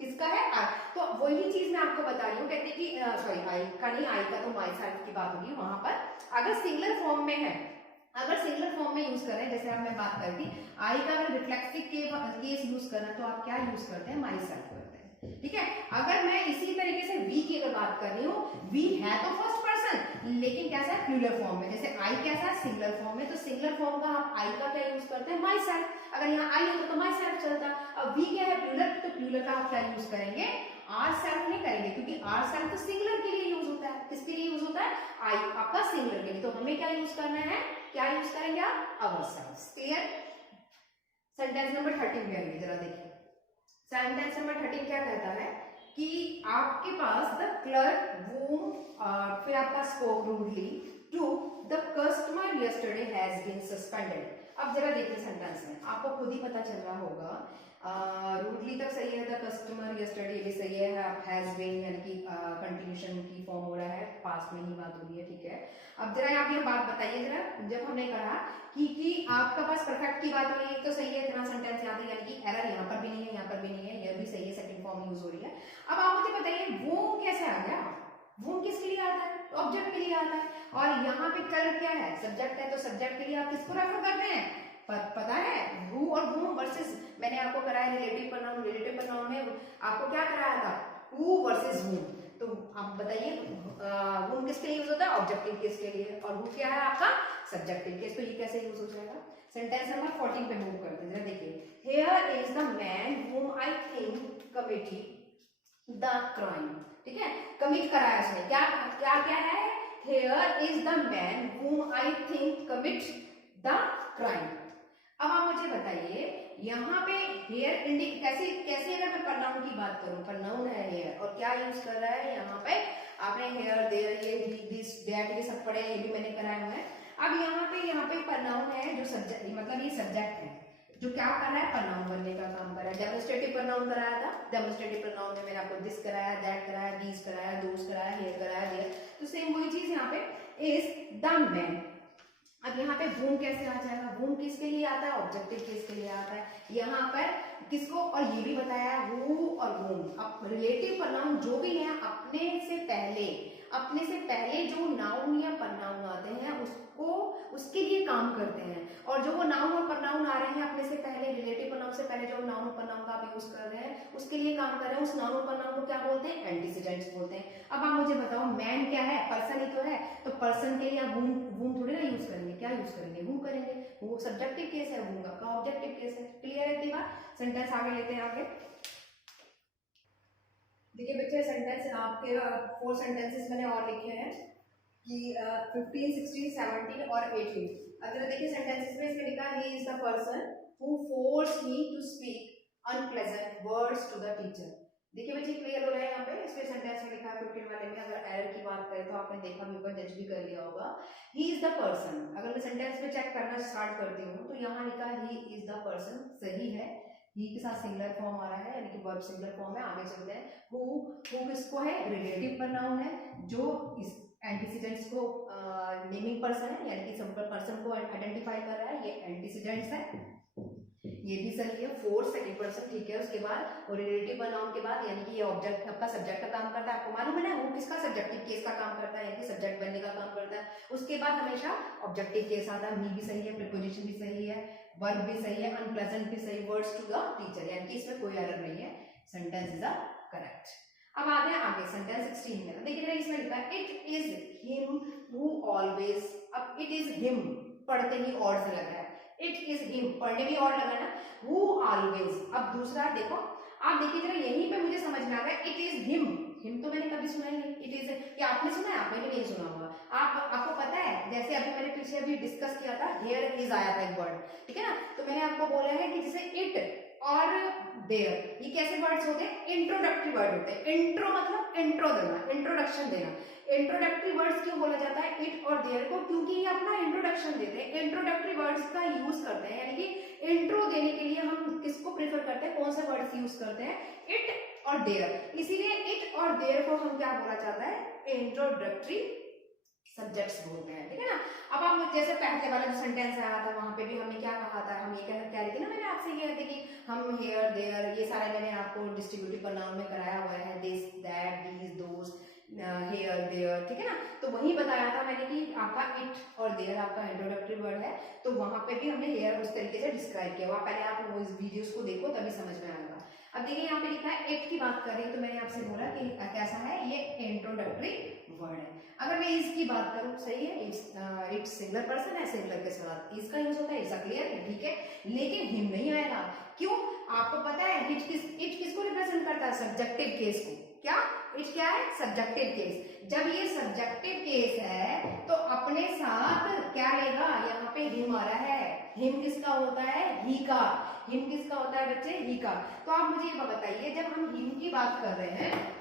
किसका है आई। तो वही चीज मैं आपको बता रही हूँ, कहते कि सॉरी आई का नहीं, आई का तो माई सेल्फ की बात होगी, वहां पर अगर सिंगुलर फॉर्म में है, अगर सिंगुलर फॉर्म में यूज कर रहे हैं, जैसे आप मैं बात कर रही थी आई का अगर रिफ्लेक्सिव केस यूज करना तो आप क्या यूज करते हैं माई सेल्फ करते हैं, ठीक है। अगर मैं इसी तरीके से वी की अगर बात कर रही हूँ, वी है तो फर्स्ट पर्सन लेकिन कैसा है प्लूरल फॉर्म में, जैसे आई कैसा है सिंगुलर फॉर्म में, तो सिंगुलर फॉर्म का आप आई का क्या यूज करते हैं माई सेल्फ। अगर यहाँ आई होता तो माई सेल्फ चलता, अब वी क्या है प्लूरल, तो प्लूरल का आप क्या यूज करेंगे आर सेल्फ नहीं करेंगे, क्योंकि आर सेल्फ तो सिंगुलर के लिए यूज होता है, किसके लिए यूज होता है आई आपका सिंगुलर के लिए, तो हमें क्या यूज करना है, क्या यूज करेंगे आप अवरसेल्व्स। क्लियर? सेंटेंस नंबर 13 करेंगे, जरा देखिए सेंटेंस नंबर 13 क्या कहता है कि आपके पास द क्लर्क वूम, फिर आपका spoke rudely to the customer yesterday has been suspended. अब जरा देखिए सेंटेंस में आपको खुद ही पता चल रहा होगा, रूडली तक सही है, द कस्टमर यस्टरडे भी सही है, हैज बीन यानी कि कंटिन्यूशन की फॉर्म हो रहा है, पास्ट में ही बात हो रही है, ठीक है। अब जरा आप ये बात बताइए जरा, जब हमने कहा कि आपका पास परफेक्ट की बात हो रही है तो सही है, इतना सेंटेंस याद है, यानी कि एरर यहाँ पर भी नहीं है, यहाँ पर भी नहीं है, यह भी सही है, सेकंड फॉर्म यूज हो रही है। अब आप मुझे बताइए वो कैसे आ गया, वो किसके लिए आता है, ऑब्जेक्ट के लिए आता है, और यहाँ पे कलर क्या है सब्जेक्ट है, तो सब्जेक्ट के लिए आप किसको रेफर करते हैं, पता है हु और whom वर्सेस, मैंने आपको कराया रिलेटिव प्रोनाउन, रिलेटिव प्रोनाउन में आपको क्या कराया था हु वर्सेस whom, तो आप बताइए whom किसके लिए यूज होता है ऑब्जेक्टिव केस के लिए, और who क्या है आपका सब्जेक्टिव केस, तो ये कैसे यूज हो जाएगा। सेंटेंस नंबर 14 पे मूव करते हैं, जरा देखिए here is the man whom I think committed the crime, ठीक है, कमिट कराया इसने, क्या क्या क्या है, here is the man whom I think commit the crime. अब आप मुझे बताइए यहाँ पे हेयर इंडिक कैसे अगर मैं प्रोनाउन की बात करूं, प्रोनाउन है हेयर और क्या यूज कर रहा है यहाँ पे, आपने हेयर देयर ये दिस दैट ये सब पढ़े, ये भी मैंने कराया हुआ है। अब यहाँ पे प्रोनाउन है जो सब्जेक्ट, मतलब ये सब्जेक्ट है जो क्या कर रहा है प्रोनाउन बनने का काम कर रहा है। डेमोन्स्ट्रेटिव प्रोनाउन कराया था, डेमोन्स्ट्रेटिव प्रोनाउन में मैंने आपको दिस कराया, दैट कराया, दीज कराया, दोस कराया, हेयर कराया, देयर, तो सेम वही चीज यहाँ पे इज द मैन, अब यहाँ पे whom कैसे आ जाएगा? whom किसके लिए आता है? ऑब्जेक्टिव केस के लिए आता है। यहाँ पर किसको, और ये भी बताया who और whom। अब रिलेटिव प्रोनाउन जो भी है अपने से पहले जो नाउन या प्रनाउन आते हैं उसको उसके लिए काम करते हैं, और जो वो नाउन और प्रनाउन आ रहे हैं अपने से पहले, रिलेटिव प्रोनाउन से पहले जो नाउन और प्रनाउन का आप यूज कर रहे हैं उसके लिए काम कर रहे हैं, उस नाउन और प्रनाउन को क्या बोलते हैं? एंटीसीडेंट्स बोलते हैं। अब आप मुझे बताओ मैन क्या है? पर्सन ही तो है, तो पर्सन के लिए आप whom थोड़ी ना यूज करेंगे, क्या यूज करेंगे? who करेंगे। वो सब्जेक्टिव केस है, whom का ऑब्जेक्टिव केस है। क्लियर है? बात। सेंटेंस आगे लेते हैं आगे। देखिए बच्चे सेंटेंस आपके 4 सेंटेंसेस मैंने और लिखे हैं कि 15, 16, 17 और 18। अगर देखिए सेंटेंसेस में इसमें लिखा है he is the person who force me to speak unpleasant words to the teacher. देखिए बच्चे क्लियर हो रहा है यहाँ पे, इसमें सेंटेंस में लिखा है 15 वाले में। अगर एरर की बात करें तो आपने देखा भी ऊपर जज भी कर लिया होगा। ही इज द पर्सन, अगर मैं सेंटेंस में चेक करना स्टार्ट करती हूँ तो यहाँ लिखा है ही इज द पर्सन, सही है। ही के साथ सिंगुलर फॉर्म आ रहा है, यानी कि वर्ब सिंगुलर फॉर्म है। आगे चलते हैं। हु किसको है? रिलेटिव प्रोनाउन है, जो इस एंटीसीडेंट्स को नेमिंग पर्सन है, यानी कि सिंपल पर्सन को आइडेंटिफाई कर रहा है, ये एंटीसीडेंट्स है। ये भी सही है। फोर्थ सेकंड पर्सन, ठीक है। उसके बाद और रिलेटिव प्रोनाउन के बाद यानी कि ये ऑब्जेक्ट आपका सब्जेक्ट का काम करता है। आपको मालूम है ना वो किसका? सब्जेक्टिव केस का काम करता है, यानी कि सब्जेक्ट बनने का काम करता है। उसके बाद हमेशा ऑब्जेक्टिव केस आता है। मी भी सही है, प्रीपोजिशन भी सही है, वर्ब भी सही है, अनप्लेजेंट भी सही, वर्ड्स टू द टीचर, यानी कि इसमें कोई एरर नहीं है। Sentence is correct. अब आते हैं आगे सेंटेंस 16 में। देखिए इसमें लिखा है it is him who always. अब इट इज हिम पढ़ते ही और से लग रहा है, इट इज हिम पढ़ने भी और लगा ना, हु ऑलवेज। अब दूसरा देखो, आप देखिए जरा यहीं पे मुझे समझ में आ गया, इट इज हिम। हिम तो मैंने कभी सुना ही नहीं, इट इज, क्या आपने सुना है? आपने भी नहीं सुना होगा। आपको पता है, जैसे अभी मैंने पीछे अभी डिस्कस किया था, हियर इज आया था एक वर्ड, ठीक है ना, तो मैंने आपको बोला है कि जैसे इट और देयर, ये कैसे वर्ड्स होते हैं? इंट्रोडक्टरी वर्ड होते हैं। इंट्रो मतलब इंट्रो देना, इंट्रोडक्शन देना। इंट्रोडक्टरी वर्ड्स क्यों बोला जाता है इट और देयर को? क्योंकि ये अपना इंट्रोडक्शन देते हैं। इंट्रोडक्टरी वर्ड्स का यूज करते हैं, यानी कि इंट्रो देने के लिए हम किसको प्रेफर करते हैं? कौन से वर्ड्स यूज करते हैं? इट और देयर। इसीलिए इट और देयर को हम क्या बोला जाता है? इंट्रोडक्टरी सब्जेक्ट्स बोलते हैं, ठीक है ना। अब आप जैसे पहले वाला जो सेंटेंस आया था वहां पे भी हमने क्या कहा था? हम ये कह रही थी ना मैंने आपसे, ये थी कि हम हियर देयर ये सारे मैंने आपको डिस्ट्रीब्यूटिव प्रोनाउन में कराया हुआ है, this that these those here there, ठीक है ना। तो वही बताया था मैंने कि आपका इट और देयर आपका इंट्रोडक्टरी वर्ड है, तो वहां पे भी हमने हेयर उस तरीके से डिस्क्राइब किया हुआ। पहले आप वो इस वीडियोस को देखो तभी समझ में आएगा। अब देखिए यहाँ पे लिखा है इट की बात करें तो मैंने आपसे बोला कि कैसा है, ये इंट्रोडक्टरी वर्ड है। अगर मैं इसकी बात करूं, सही है, इट्स सिंगुलर पर्सन है, सिंगुलर के साथ इसका यूज होता है, इसका क्लियर है, ठीक है। लेकिन हिम नहीं आएगा, क्यों? आपको पता है इट किसको रिप्रेजेंट करता है? सब्जेक्टिव केस को। क्या इट क्या है? Subjective case. जब ये सब्जेक्टिव केस है तो अपने साथ क्या लेगा? यहाँ पे हिम आ रहा है। हिम किसका होता है? ही का। हिम किसका होता है बच्चे? ही का। तो आप मुझे ये बताइए, जब हम हिम की बात कर रहे हैं,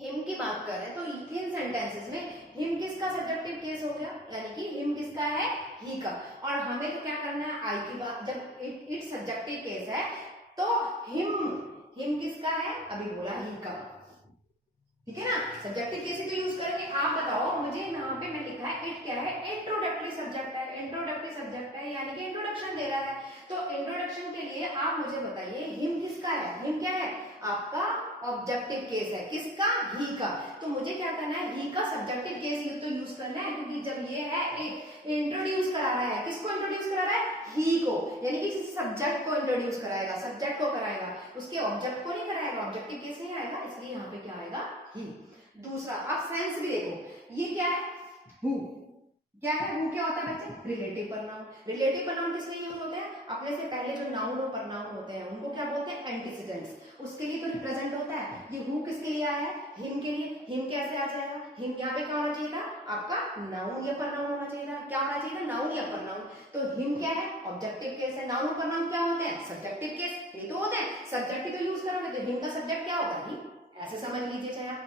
हिम की बात कर रहे हैं, तो इन सेंटेंसेस में हिम किसका सब्जेक्टिव केस हो गया? यानी कि हिम किसका है? ही का। और हमें तो क्या करना है? आई की बात, जब इट सब्जेक्टिव केस है तो हिम किसका है? अभी बोला ही का, ठीक है ना। सब्जेक्टिव केस तो यूज करेंगे। आप बताओ मुझे, यहाँ पे मैं लिखा है इट क्या है? इंट्रोडक्टरी सब्जेक्ट है, इंट्रोडक्टरी सब्जेक्ट है, यानी कि इंट्रोडक्शन दे रहा है। तो इंट्रोडक्शन के लिए आप मुझे बताइए हिम किसका है? हिम क्या है? आपका ऑब्जेक्टिव केस है, किसका? ही का। तो मुझे क्या करना है? ही का सब्जेक्टिव केस तो यूज करना है, क्योंकि जब ये है इंट्रोड्यूस करा रहा है, किसको इंट्रोड्यूस करा रहा है? ही को, यानी कि सब्जेक्ट को इंट्रोड्यूस कराएगा, सब्जेक्ट को कराएगा, उसके ऑब्जेक्ट को नहीं कराएगा, ऑब्जेक्टिव केस नहीं आएगा, इसलिए यहाँ पे क्या आएगा? ही। दूसरा, आप सेंस भी देखो, ये क्या है? हु। क्या है? हु क्या होता है बच्चे? Relative pronoun. रिलेटिव प्रोनाउन किस लिए यूज होते हैं? अपने से पहले जो नाउन और प्रनाउन होते हैं उनको क्या बोलते हैं? एंटीसीडेंट्स। उसके लिए तो रिप्रेजेंट होता है। ये हु किसके लिए आया है? हिम के लिए। हिम कैसे आ जाएगा? हिम यहाँ पे क्या होना चाहिए था? आपका नाउन या प्रनाउन होना चाहिए था। क्या होना चाहिए था? नाउन या प्रनाउन। तो हिम क्या है? ऑब्जेक्टिव केस है। नाउन और प्रनाउन क्या होते हैं? Subjective case. ये तो होते हैं। सब्जेक्टिव तो यूज करोगे तो हिम का सब्जेक्ट क्या होगा? ही। ऐसे समझ लीजिए चाहे आप।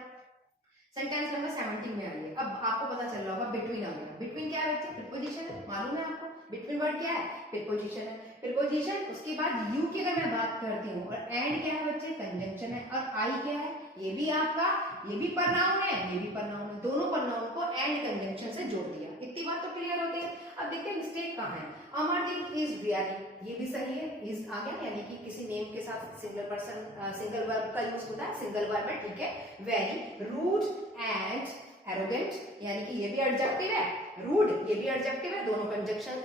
सेंटेंस नंबर 17 में आइए। अब आपको पता चल रहा होगा बिटवीन आ गया। बिटवीन क्या है बच्चे? प्रीपोजिशन है, मालूम है आपको। बिटवीन वर्ड क्या है? प्रीपोजिशन है। प्रीपोजिशन, उसके बाद यू की अगर मैं बात करती हूँ, और एंड क्या है बच्चे? कंजंक्शन है। और आई क्या है? ये भी आपका, ये भी प्रनाउन है, ये भी प्रनाउन है। दोनों प्रनाउन को एंड कंजंक्शन से जोड़ दिया। इतनी बात तो क्लियर होती है। अब देखते हैं मिस्टेक कहाँ है। अमरदीप इज वेरी, ये भी सही है, इज आ गया, यानी कि किसी नेम के साथ सिंगल पर्सन सिंगल वर्ब का यूज होता है, सिंगल वर्ब है, ठीक है। वेरी, रूड एंड एरोगेंट, यानी कि ये भी एडजेक्टिव है, रूड ये भी एडजेक्टिव है, दोनों कंजंक्शन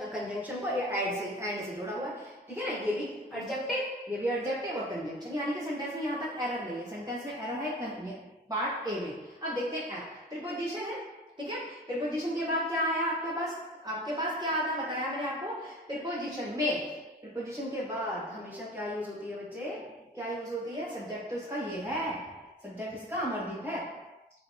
को एंड से जोड़ा हुआ है, ठीक है ना। ये भी एडजेक्टिव, ये भी एडजेक्टिव और कंजंक्शन, यानी कि सेंटेंस में यहाँ तक एरर नहीं है, सेंटेंस में एरर है पार्ट ए में। अब देखते हैं प्रीपोजिशन है, ठीक है। प्रीपोजिशन के बाद क्या आया आपके पास क्या आता है, बताया मैंने आपको। प्रीपोजिशन में, प्रीपोजिशन के बाद हमेशा क्या यूज होती है बच्चे, क्या यूज होती है, सब्जेक्ट तो इसका ये है, सब्जेक्ट इसका अमरदीप है।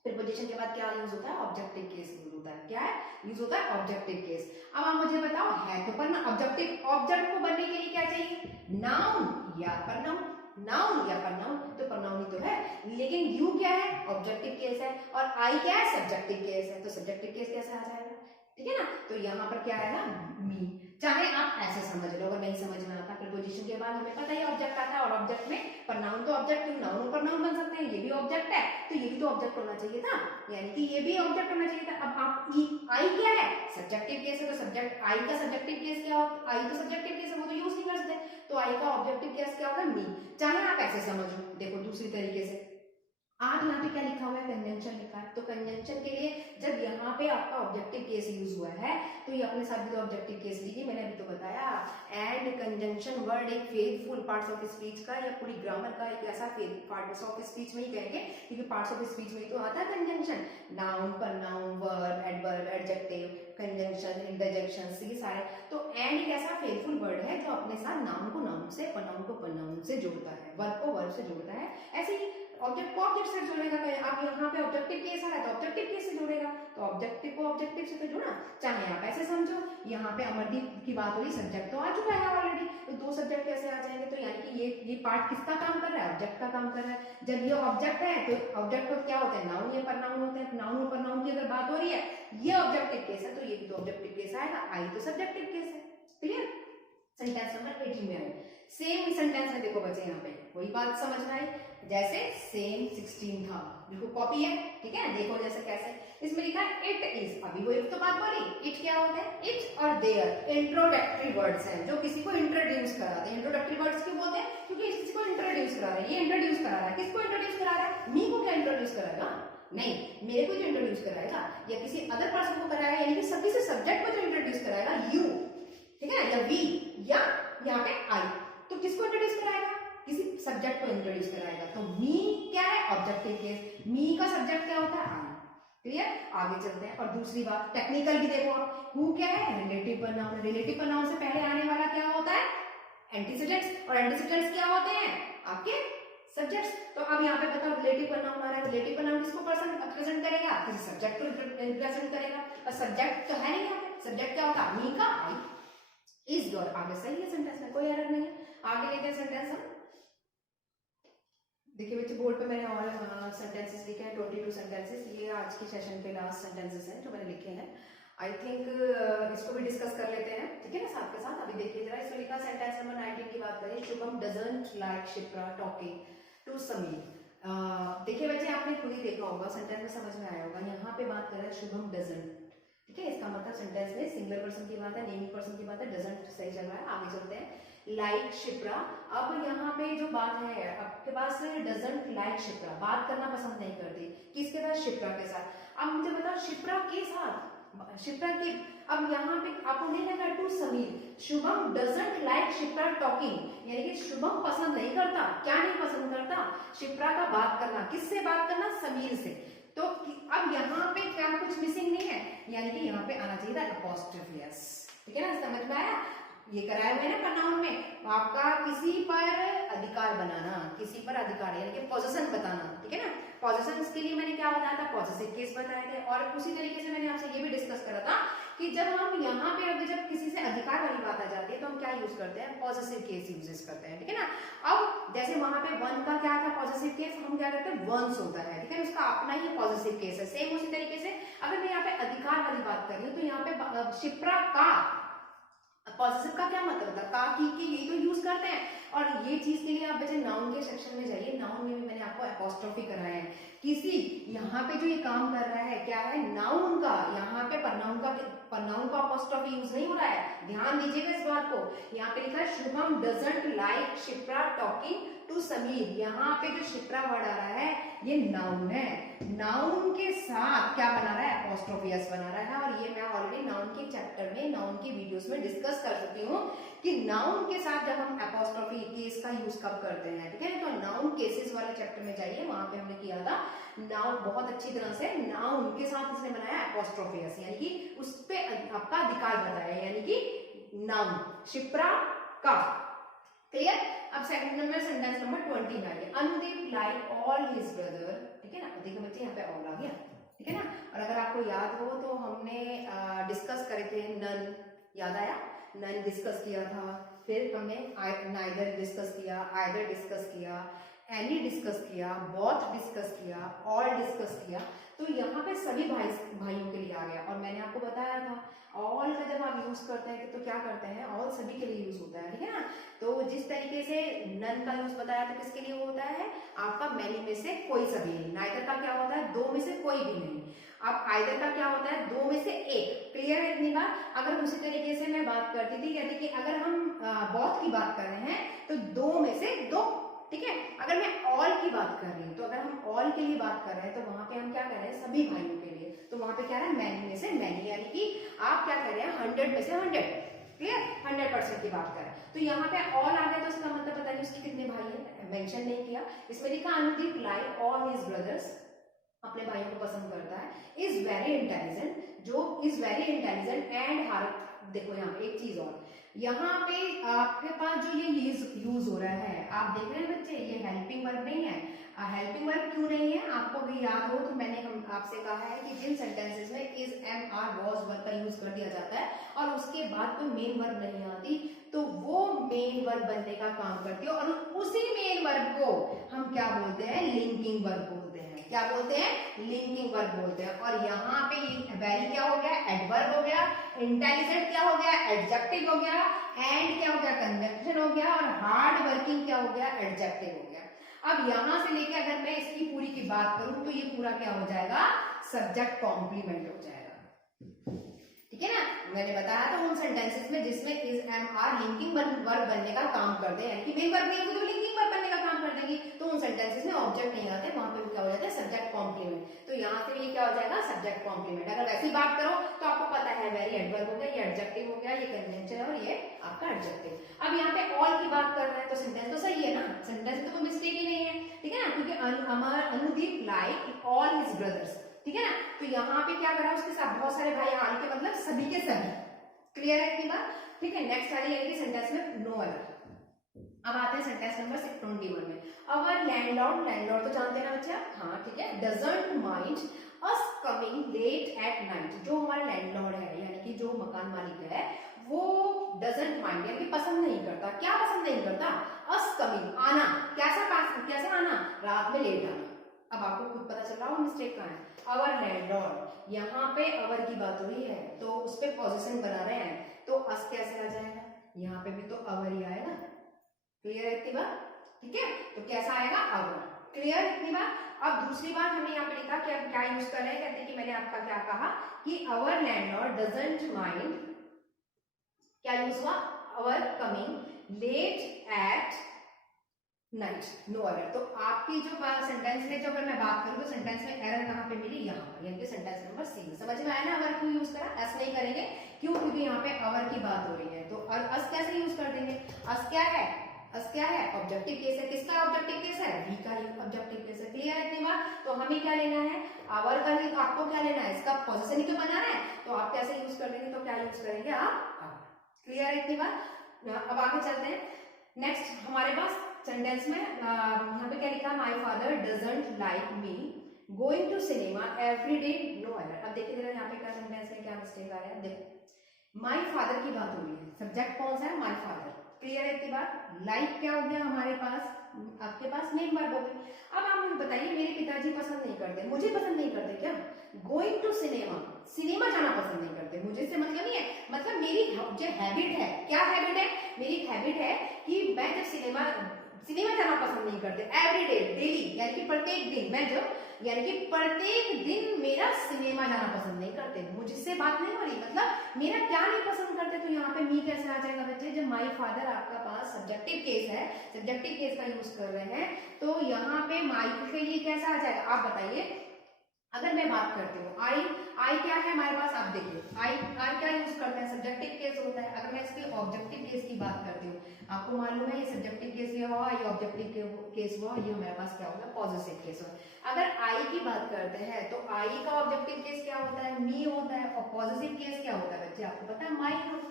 प्रीपोजिशन के बाद क्या यूज होता है, ऑब्जेक्टिव केस यूज होता है, क्या है यूज होता है, ऑब्जेक्टिव केस। अब आप मुझे बताओ, है तो पर ऑब्जेक्टिव, ऑब्जेक्ट को बनने के लिए क्या चाहिए, नाउन या प्रनाउन, नाउन या प्रनाउन, तो प्रनाउन ही तो है, लेकिन यू क्या है, ऑब्जेक्टिव केस है, और आई क्या है, सब्जेक्टिव केस है, तो सब्जेक्टिव केस कैसे आ जाएगा, ठीक है ना। तो यहाँ पर क्या है ना, मी, चाहे आप ऐसे समझ लो, अगर नहीं समझ में आता, प्रीपोजिशन के बाद हमें पता ही ऑब्जेक्ट आता है, और ऑब्जेक्ट में प्रनाउन तो ऑब्जेक्ट, नाउन और प्रनाउन बन सकते हैं, ये भी ऑब्जेक्ट है, तो ये भी तो ऑब्जेक्ट होना चाहिए था, यानी कि ये भी ऑब्जेक्ट होना चाहिए था। अब आप आई क्या है, सब्जेक्टिव केस है, तो सब्जेक्ट आई का सब्जेक्टिव केस क्या होता है, आई तो सब्जेक्टिव केस है, वो तो यूज नहीं कर सकते, तो आई का ऑब्जेक्टिव केस क्या होगा, मी। चाहे आप ऐसे समझो, देखो दूसरी तरीके से, आप यहाँ पे क्या लिखा हुआ है, कंजंक्शन लिखा है, तो कंजंक्शन के लिए जब यहाँ पे आपका ऑब्जेक्टिव केस यूज हुआ है, तो ये अपने साथ भी तो ऑब्जेक्टिव केस लीजिए, मैंने अभी तो बताया। एंड कंजंक्शन वर्ड एक फेथफुल पार्ट्स ऑफ स्पीच का या पूरी ग्रामर का एक ऐसा पार्ट्स ऑफ स्पीच में ही कहेंगे, क्योंकि पार्ट्स ऑफ स्पीच में ही तो आता है conjunction, noun, pronoun, verb, adverb, adjective, conjunction, interjection, ये सारे। तो एंड एक ऐसा फेथफुल वर्ड है जो अपने साथ नाउन को नाउन से, प्रनाउन को प्रनाउन से जोड़ता है, वर्ब को वर्ब से जोड़ता है, ऐसे ही ऑब्जेक्ट को ऑब्जेक्ट से जोड़ेगा। आप यहाँ पे ऑब्जेक्टिव केस आ रहा है तो ऑब्जेक्टिव केस से जोड़ेगा, तो ऑब्जेक्टिव को ऑब्जेक्टिव से तो जोड़ा। चाहे आप ऐसे समझो, यहाँ पे अमरदीप की बात हो रही, सब्जेक्ट तो आ चुका है ऑलरेडी, तो दो सब्जेक्ट कैसे आ जाएंगे, तो यानी कि ये पार्ट किसका काम कर रहा है, ऑब्जेक्ट का काम कर रहा है। जब ये ऑब्जेक्ट है तो ऑब्जेक्ट को क्या होता है, नाउन या प्रनाउन होते हैं, नाउन और प्रनाउन की अगर बात हो रही है, ये ऑब्जेक्टिव केस है, तो ये भी तो ऑब्जेक्टिव केस आएगा, आई तो सब्जेक्टिव केस है, क्लियर। सेंटेंस नंबर 18 में आए, सेम सेंटेंस है, देखो बच्चे यहाँ पे वही बात समझना है, जैसे सेम 16 था, बिल्कुल कॉपी है, ठीक है। देखो जैसे कैसे, इसमें लिखा है इट इज, अभी वो एक तो बात बोली, इट क्या होता है, इट और देयर इंट्रोडक्टरी वर्ड्स हैं, जो किसी को इंट्रोड्यूस कराते हैं। इंट्रोडक्टरी वर्ड्स क्यों बोलते हैं, क्योंकि किसी को इंट्रोड्यूस करा रहा है, ये इंट्रोड्यूस करा रहा है, किसको इंट्रोड्यूस करा रहा है, मी को क्या इंट्रोड्यूस कराएगा, नहीं, मेरे को जो इंट्रोड्यूस कराएगा या किसी अदर पर्सन को कराएगा, यानी कि सभी से सब्जेक्ट को जो इंट्रोड्यूस कराएगा, यू, ठीक है, या वी, या यहाँ पे आई, तो किसको इंट्रोड्यूस कराएगा, किसी सब्जेक्ट को इंट्रोड्यूस कराएगा। तो मी क्या है, ऑब्जेक्टिव केस, मी का सब्जेक्ट क्या होता है, आई, क्लियर। आगे चलते हैं, और दूसरी बात टेक्निकल भी देखो आप, हु क्या है, रिलेटिव प्रोनाउन, रिलेटिव प्रोनाउन से पहले आने वाला क्या होता है, एंटीसीडेंट्स, और एंटीसीडेंट्स क्या होते हैं, आपके सब्जेक्ट्स। तो अब यहाँ पे बताओ, रिलेटिव प्रोनाउन आ रहा है, रिलेटिव प्रोनाउन किसको प्रेजेंट करेगा, किसी सब्जेक्ट को प्रेजेंट करेगा, और सब्जेक्ट तो है नहीं यहाँ पे, सब्जेक्ट क्या होता है, मी का आई, इज योर, आगे सही है सेंटेंस में, कोई एरर नहीं है। आगे लेते हैं सेंटेंस हम, देखिए बच्चे बोर्ड पे मैंने और सेंटेंसेस लिखे हैं, 22 सेंटेंसेस, ये आज के सेशन के लास्ट सेंटेंसेस हैं जो मैंने लिखे हैं। आई थिंक इसको भी डिस्कस कर लेते हैं, ठीक है ना, साथ के साथ। अभी देखिए जरा, इसमें लिखा सेंटेंस नंबर 19 की बात करें, Shubham doesn't like Shipra talking to Sameer. देखिए बच्चे, आपने खुद ही देखा होगा, सेंटेंस में समझ में आया होगा, यहाँ पे बात कर रहा है शुभम डजंट, ठीक है, इसका मतलब सेंटेंस में सिंगुलर पर्सन की बात है, नेमिंग पर्सन की बात है, डजंट सही चल रहा है। आगे चलते हैं, लाइक शिप्रा। अब यहाँ पे जो बात है, आपके पास डजंट लाइक शिप्रा, बात करना पसंद नहीं करती, किसके साथ, शिप्रा के साथ। अब मुझे बताओ, शिप्रा के साथ, शिप्रा की, अब यहाँ पे आपको नहीं लगा to Sameer, Shubham doesn't like Shipra talking, यानी कि शुभम पसंद नहीं करता, क्या नहीं पसंद करता, शिप्रा का बात करना, किससे बात करना, समीर से। तो अब यहाँ पे क्या कुछ मिसिंग नहीं है, यानी कि यहाँ पे आना चाहिए था अपॉस्ट्रोफी एस, ठीक है ना, समझ में आया। ये कराए हुए ना प्रनाउन में, आपका किसी पर अधिकार बनाना, किसी पर अधिकार यानी कि पोजेशन बताना, ठीक है ना। पोजेशन के लिए मैंने क्या बताया था, पॉसेसिव केस बताए थे, और उसी तरीके से मैंने आपसे ये भी डिस्कस करा था कि जब हम यहाँ पे अभी जब किसी से अधिकार वाली बात आ जाती है तो हम क्या यूज करते हैं, पॉसेसिव केस यूजेस करते हैं, ठीक है ना। अब जैसे वहां पे वन का क्या था, पॉसेसिव केस, हम क्या करते हैं, वंस होता है, ठीक है, उसका अपना ही पॉसेसिव केस है। सेम उसी तरीके से अगर मैं यहाँ पे अधिकार वाली बात कर रही हूँ, तो यहाँ पे शिप्रा का पॉसेसिव का क्या मतलब था, का, की के यही तो यूज करते हैं। और ये चीज के लिए आप बच्चे नाउन के सेक्शन में जाइए, नाउन में भी मैंने आपको अपॉस्ट्रोफी कराया है। किसी यहाँ पे जो ये काम कर रहा है क्या है, नाउन का, यहाँ पे प्रनाउन का अपॉस्ट्रोफी यूज नहीं हो रहा है, ध्यान दीजिएगा इस बात को। यहाँ पे लिखा है Shubham doesn't like Shipra talking to Sameer. यहाँ पे जो शिप्रा वर्ड आ रहा है ये नाउन है, नाउन के साथ क्या बना रहा है, अपॉस्ट्रोफी एस बना रहा है। और ये मैं ऑलरेडी नाउन के चैप्टर में, नाउन की वीडियोस में डिस्कस कर चुकी हूँ कि नाउन के साथ जब हम अपॉस्ट्रोफी केस का यूज कब करते हैं, ठीक है। तो नाउन केसेस वाले चैप्टर में जाइए, वहां पे हमने किया था नाउन बहुत अच्छी तरह से, नाउन के साथ इसने बनाया अपॉस्ट्रोफी एस, यानी कि उस पे आपका अधिकार बताया, यानी कि नाउन शिप्रा का। क्लियर। अब second number sentence number 29, Anudeep like all his brother, ठीक है ना। देखो बच्चे यहाँ पे ऑल आ गया, ठीक है ना। और अगर आपको याद हो तो हमने डिस्कस करे थे नन, याद आया, नन डिस्कस किया था, फिर हमने नाइदर डिस्कस किया, आइदर डिस्कस किया, एनी डिस्कस किया, बोथ डिस्कस किया, ऑल डिस्कस किया। तो यहाँ पे सभी भाइयों के लिए आ गया। और मैंने आपको बताया था ऑल का जब आप यूज करते हैं तो क्या करते हैं, ऑल सभी के लिए यूज होता है, ठीक है ना। तो जिस तरीके से नन का यूज बताया तो किसके लिए होता है, आपका मैनी में से कोई सभी नहीं। नाइदर का क्या होता है, दो में से कोई भी नहीं। अब आइदर का क्या होता है, दो में से एक। क्लियर है इतनी बात। अगर उसी तरीके से मैं बात करती थी, कहती कि अगर हम बोथ की बात कर रहे हैं तो दो में से दो, ठीक है। अगर मैं ऑल की बात कर रही हूँ तो अगर हम ऑल के लिए बात कर रहे हैं तो वहां पे हम क्या कर रहे हैं, सभी भाइयों के लिए। तो वहां पे क्या है, मैनी में से मैनी, यानी कि आप क्या कर रहे हैं, 100 में से 100। क्लियर, 100% की बात करें तो यहाँ पे ऑल आ गया तो इसका मतलब पता नहीं उसके कितने भाई हैं, मेंशन नहीं किया। इसमें लिखा Anudeep like all his brothers, अपने भाइयों को पसंद करता है। इज वेरी इंटेलिजेंट, जो is very intelligent and heart. देखो यहाँ पे एक चीज और, यहाँ पे आपके पास जो ये यूज हो रहा है, आप देख रहे हैं बच्चे, ये हेल्पिंग वर्ब नहीं है। हेल्पिंग वर्ब क्यों नहीं है, आपको अगर याद हो तो मैंने आपसे कहा है कि जिन सेंटेंसेस में is, am, are, was verb का यूज कर दिया जाता है और उसके बाद कोई मेन वर्ब नहीं आती, तो वो मेन वर्ब बनने का काम करती है। और उसी मेन वर्ब को हम क्या बोलते हैं, लिंकिंग वर्ब बोलते हैं। क्या बोलते हैं, लिंकिंग वर्ब बोलते हैं। और यहाँ पे वेरी क्या हो गया, एडवर्ब हो गया, इंटेलिजेंट क्या हो गया, एडजेक्टिव हो गया, एंड क्या हो गया, कंजंक्शन हो गया, और हार्ड वर्किंग क्या हो गया, एडजेक्टिव हो गया। अब यहां से लेके अगर मैं इसकी पूरी की बात करूं तो ये पूरा क्या हो जाएगा, सब्जेक्ट कॉम्प्लीमेंट हो जाएगा, ठीक है ना। मैंने बताया था उन सेंटेंसेस में जिसमें is, am, are linking verb बनने का काम करते हैं, यानी कि मेन वर्ब नहीं होगी तो लिंकिंग वर्ब बनने का काम कर देंगी। तो उन सेंटेंसेस में ऑब्जेक्ट नहीं आते, वहां पे क्या हो जाता है, सब्जेक्ट कॉम्प्लीमेंट। तो यहाँ से ये क्या हो जाएगा, सब्जेक्ट कॉम्प्लीमेंट। अगर वैसी बात करो तो आपको पता है वेरी एडवर्ब हो गया, ये एडजेक्टिव हो गया, ये कंजंक्शन और ये आपका एडजेक्टिव। अब यहाँ पे ऑल की बात कर रहे हैं तो सेंटेंस तो सही है ना, सेंटेंस तो कोई मिस्टेक ही नहीं है, ठीक है ना। क्योंकि हमारा Anudeep like all his brothers, ठीक है ना। तो यहाँ पे क्या करा, उसके साथ बहुत सारे भाई आने के मतलब सभी के सभी। क्लियर है इतनी बात, ठीक है। नेक्स्ट आ रही है सेंटेंस में नो अदर। अब आते हैं सेंटेंस नंबर 21 में। अवर लैंडलॉर्ड, लैंडलॉर्ड तो जानते हैं ना बच्चा, हाँ ठीक है, doesn't mind us coming late at night. जो हमारा लैंडलॉर्ड है यानी कि जो मकान मालिक है वो डजंट माइंड यानी कि पसंद नहीं करता, क्या पसंद नहीं करता, अस कमिंग आना, कैसा आना, रात में लेट आना। अब आपको खुद पता चल रहा हो मिस्टेक कहाँ है, अवर लैंडलॉर्ड, यहाँ पे अवर की बात हो रही है तो उस पे पोजीशन बना रहे हैं, तो अस कैसे आ जाएगा, यहाँ पे भी तो अवर ही आएगा। क्लियर है इतनी बात, ठीक है। तो कैसा आएगा, अवर। क्लियर इतनी बात। अब दूसरी बात हमने यहाँ पे लिखा कि अब क्या यूज कर रहे हैं, कहते हैं कि मैंने आपका क्या कहा कि अवर लैंडलॉर्ड डजंट माइंड, क्या यूज हुआ, our coming late at night, no error. तो आपकी जो सेंटेंस में जो अगर मैं बात करूं तो सेंटेंस में एरर कहां पे मिली, यहाँ पर, यानी कि सेंटेंस नंबर सी। समझ में आया ना, अवर क्यों यूज करा, एस नहीं करेंगे, क्यों, क्योंकि यहाँ पे अवर की बात हो रही है। तो अस कैसे यूज कर देंगे, अस क्या है, अस क्या है, ऑब्जेक्टिव केस है। किसका ऑब्जेक्टिव केस है, वी का ऑब्जेक्टिव केस है। क्लियर है इतनी बात। तो हमें क्या लेना है, अवर का ही आपको क्या लेना है, इसका पोजीशन ही तो बनाना है, तो आप कैसे यूज कर देंगे, तो क्या यूज करेंगे आप, क्लियर है इतनी बात। अब आगे चलते हैं। नेक्स्ट हमारे पास सेंटेंस में यहाँ पे क्या लिखा, my father doesn't like me going to cinema every day, no error. अब देखिए जरा यहाँ पे क्या सेंटेंस में क्या मिस्टेक आ रहा है, देखो माय फादर की बात हो रही है, सब्जेक्ट कौन सा है, माय फादर। क्लियर है इतनी बात। लाइक क्या हो गया हमारे पास, आपके पास मेन वर्ब हो गई। अब आप मुझे बताइए, मेरे पिताजी पसंद नहीं करते, मुझे पसंद नहीं करते क्या, गोइंग टू सिनेमा, सिनेमा जाना पसंद नहीं करते, करते। मुझे इससे मतलब नहीं है, मतलब मेरी जो हैबिट है, क्या हैबिट है, मेरी हैबिट है कि मैं जब सिनेमा जाना पसंद नहीं करते, एवरीडे डेली, यानी कि प्रत्येक दिन मैं जब, यानी कि प्रत्येक दिन मेरा सिनेमा जाना पसंद नहीं करते। मुझसे बात नहीं हो रही, मतलब मेरा क्या नहीं पसंद करते, तो यहाँ पे मी कैसे आ जाएगा बच्चे, जब माई फादर आपका पास सब्जेक्टिव केस है, सब्जेक्टिव केस का यूज कर रहे हैं, तो यहाँ पे माई के लिए कैसा आ जाएगा, आप बताइए। अगर मैं बात करती हूँ आई क्या है हमारे पास, आप देखिए आई क्या यूज करते हैं, सब्जेक्टिव केस होता है। अगर मैं इसके ऑब्जेक्टिव केस की बात करती हूँ, आपको मालूम है ये सब्जेक्टिव केस ये हुआ, ये ऑब्जेक्टिव केस हुआ, ये हमारे पास क्या होगा, पॉजिटिव केस हुआ। अगर आई की बात करते हैं तो आई का ऑब्जेक्टिव केस क्या होता है, मी होता है, और पॉजिटिव केस क्या होता है बच्चे, आपको पता है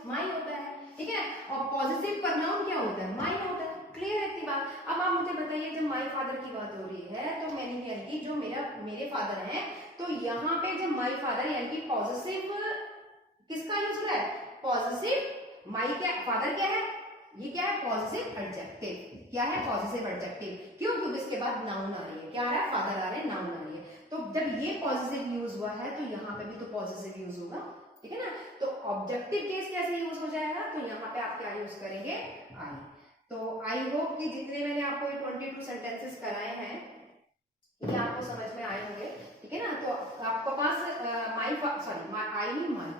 माई होता है, ठीक है। और पॉजिटिव प्रोनाउन क्या होता है, माई होता है। क्लियर है इतनी बात। अब आप मुझे बताइए, जब माई फादर की बात हो रही है तो मैंने यानी कि जो मेरे फादर हैं, तो यहाँ पे जब माई फादर यानी कि पॉजिटिव किसका यूज हो रहा है, पॉजिटिव माई, क्या फादर क्या है, ये क्या है, पॉजिटिव एडजेक्टिव, क्या है, पॉजिटिव एडजेक्टिव। क्यों, क्योंकि इसके बाद नाउन आ रही है, क्या आ रहा है, फादर आ रहे हैं, नाउन आ रही है। तो जब ये पॉजिटिव यूज हुआ है तो यहाँ पे भी तो पॉजिटिव यूज होगा, ठीक है ना। तो ऑब्जेक्टिव केस कैसे यूज हो जाएगा, तो यहाँ पे आप क्या यूज करेंगे, आई। तो आई होप कि जितने मैंने आपको 22 सेंटेंसेस कराए हैं ये आपको समझ में आए होंगे, ठीक है ना। तो आपको पास आई नहीं माई,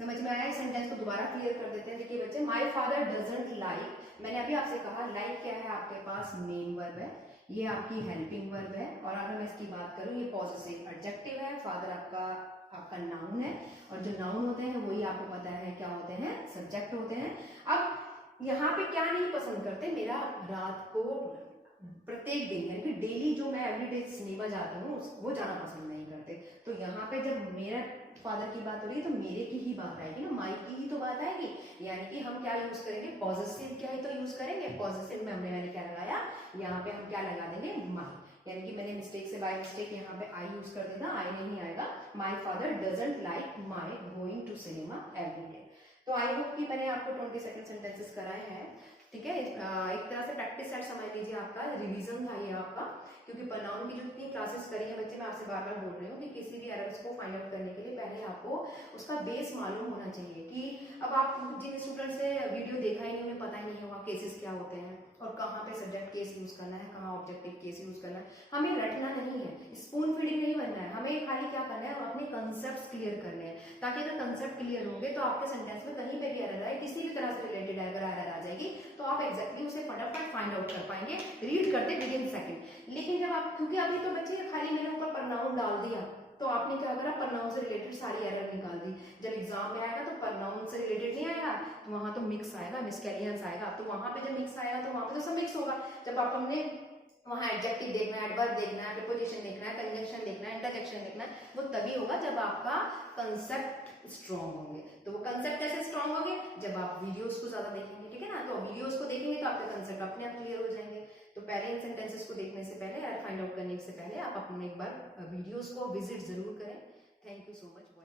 समझ में आया। सेंटेंस को दोबारा क्लियर कर देते हैं। देखिए बच्चे, माई फादर डजंट लाइक, मैंने अभी आपसे कहा लाइक क्या है, आपके पास मेन वर्ब है, ये आपकी हेल्पिंग वर्ब है, और अगर मैं इसकी बात करूं ये पॉजिटिव एडजेक्टिव है, फादर आपका नाउन है, और जो नाउन होते हैं वही आपको पता है क्या होते हैं, सब्जेक्ट होते हैं। अब यहाँ पे क्या नहीं पसंद करते, मेरा रात को प्रत्येक दिन यानी कि डेली जो मैं एवरीडे सिनेमा जाती हूँ वो जाना पसंद नहीं करते। तो यहाँ पे जब मेरा फादर की बात हो रही है तो मेरे की ही बात आएगी ना, माई की ही तो बात आएगी, यानी कि हम क्या यूज करेंगे, पॉजिटिव क्या ही तो यूज करेंगे। पॉजिटिव में मैंने क्या लगाया, यहाँ पे हम क्या लगा देंगे, माई, यानी कि मैंने मिस्टेक से बाय मिस्टेक यहाँ पे आई यूज कर देना, आई नहीं आएगा। My father doesn't like my going to cinema everyday. तो आई होप कि मैंने आपको 22 सेंटेंसेस कराए हैं, ठीक है। एक तरह से प्रैक्टिस सेट समझ लीजिए, आपका रिवीजन था ये आपका, क्योंकि प्रोनाउन की जो इतनी क्लासेस करी है बच्चे, मैं आपसे बार बार बोल रही हूँ कि किसी भी एरर्स को फाइंड आउट करने के लिए पहले आपको उसका बेस मालूम होना चाहिए। कि अब आप जिन स्टूडेंट से वीडियो देखा ही नहीं, उन्हें पता ही नहीं होगा केसेस क्या होते हैं और कहाँ पे सब्जेक्ट केस यूज करना है, कहाँ ऑब्जेक्टिव केस यूज करना है। हमें रटना नहीं है, स्पून फीडिंग नहीं बनना है, हमें खाली क्या करना है, अपने कंसेप्ट क्लियर करने हैं, ताकि अगर कंसेप्ट क्लियर होंगे तो आपके सेंटेंस में कहीं पे भी एरर आए, किसी भी तरह से रिलेटेड अगर एरर आ जाएगी तो आप एग्जैक्टली उसे फटाफट फाइंड आउट कर पाएंगे, रीड करते विद इन सेकंड। लेकिन जब आप, क्योंकि अभी तो बच्चे खाली मेरे ऊपर प्रोनाउन डाल दिया, तो आपने क्या करा, प्रोनाउन से रिलेटेड सारी एरर निकाल दी। जब एग्जाम में आएगा तो प्रोनाउन से रिलेटेड नहीं आएगा, तो वहां तो मिक्स आएगा, मिसकैरियंस आएगा, तो वहां पे जब मिक्स आएगा तो वहां पे तो सब मिक्स होगा। जब आप हमने वहां एडजेक्टिव देखना है, एडवर्ब देखना है, प्रीपोजिशन देखना है, कंजंक्शन देखना है, इंटरजेक्शन देखना है, वो तभी होगा जब आपका कंसेप्ट स्ट्रॉन्ग होंगे। तो वो कंसेप्ट कैसे स्ट्रॉन्ग होंगे, जब आप वीडियोस को ज्यादा देखेंगे, ठीक है ना। तो वीडियोस को देखेंगे तो आपके कंसेप्ट अपने आप क्लियर हो जाएंगे। तो पहले इन सेंटेंसेस को देखने से पहले, फाइंड आउट करने से पहले आप अपने एक बार वीडियोस को विजिट जरूर करें। Thank you so much.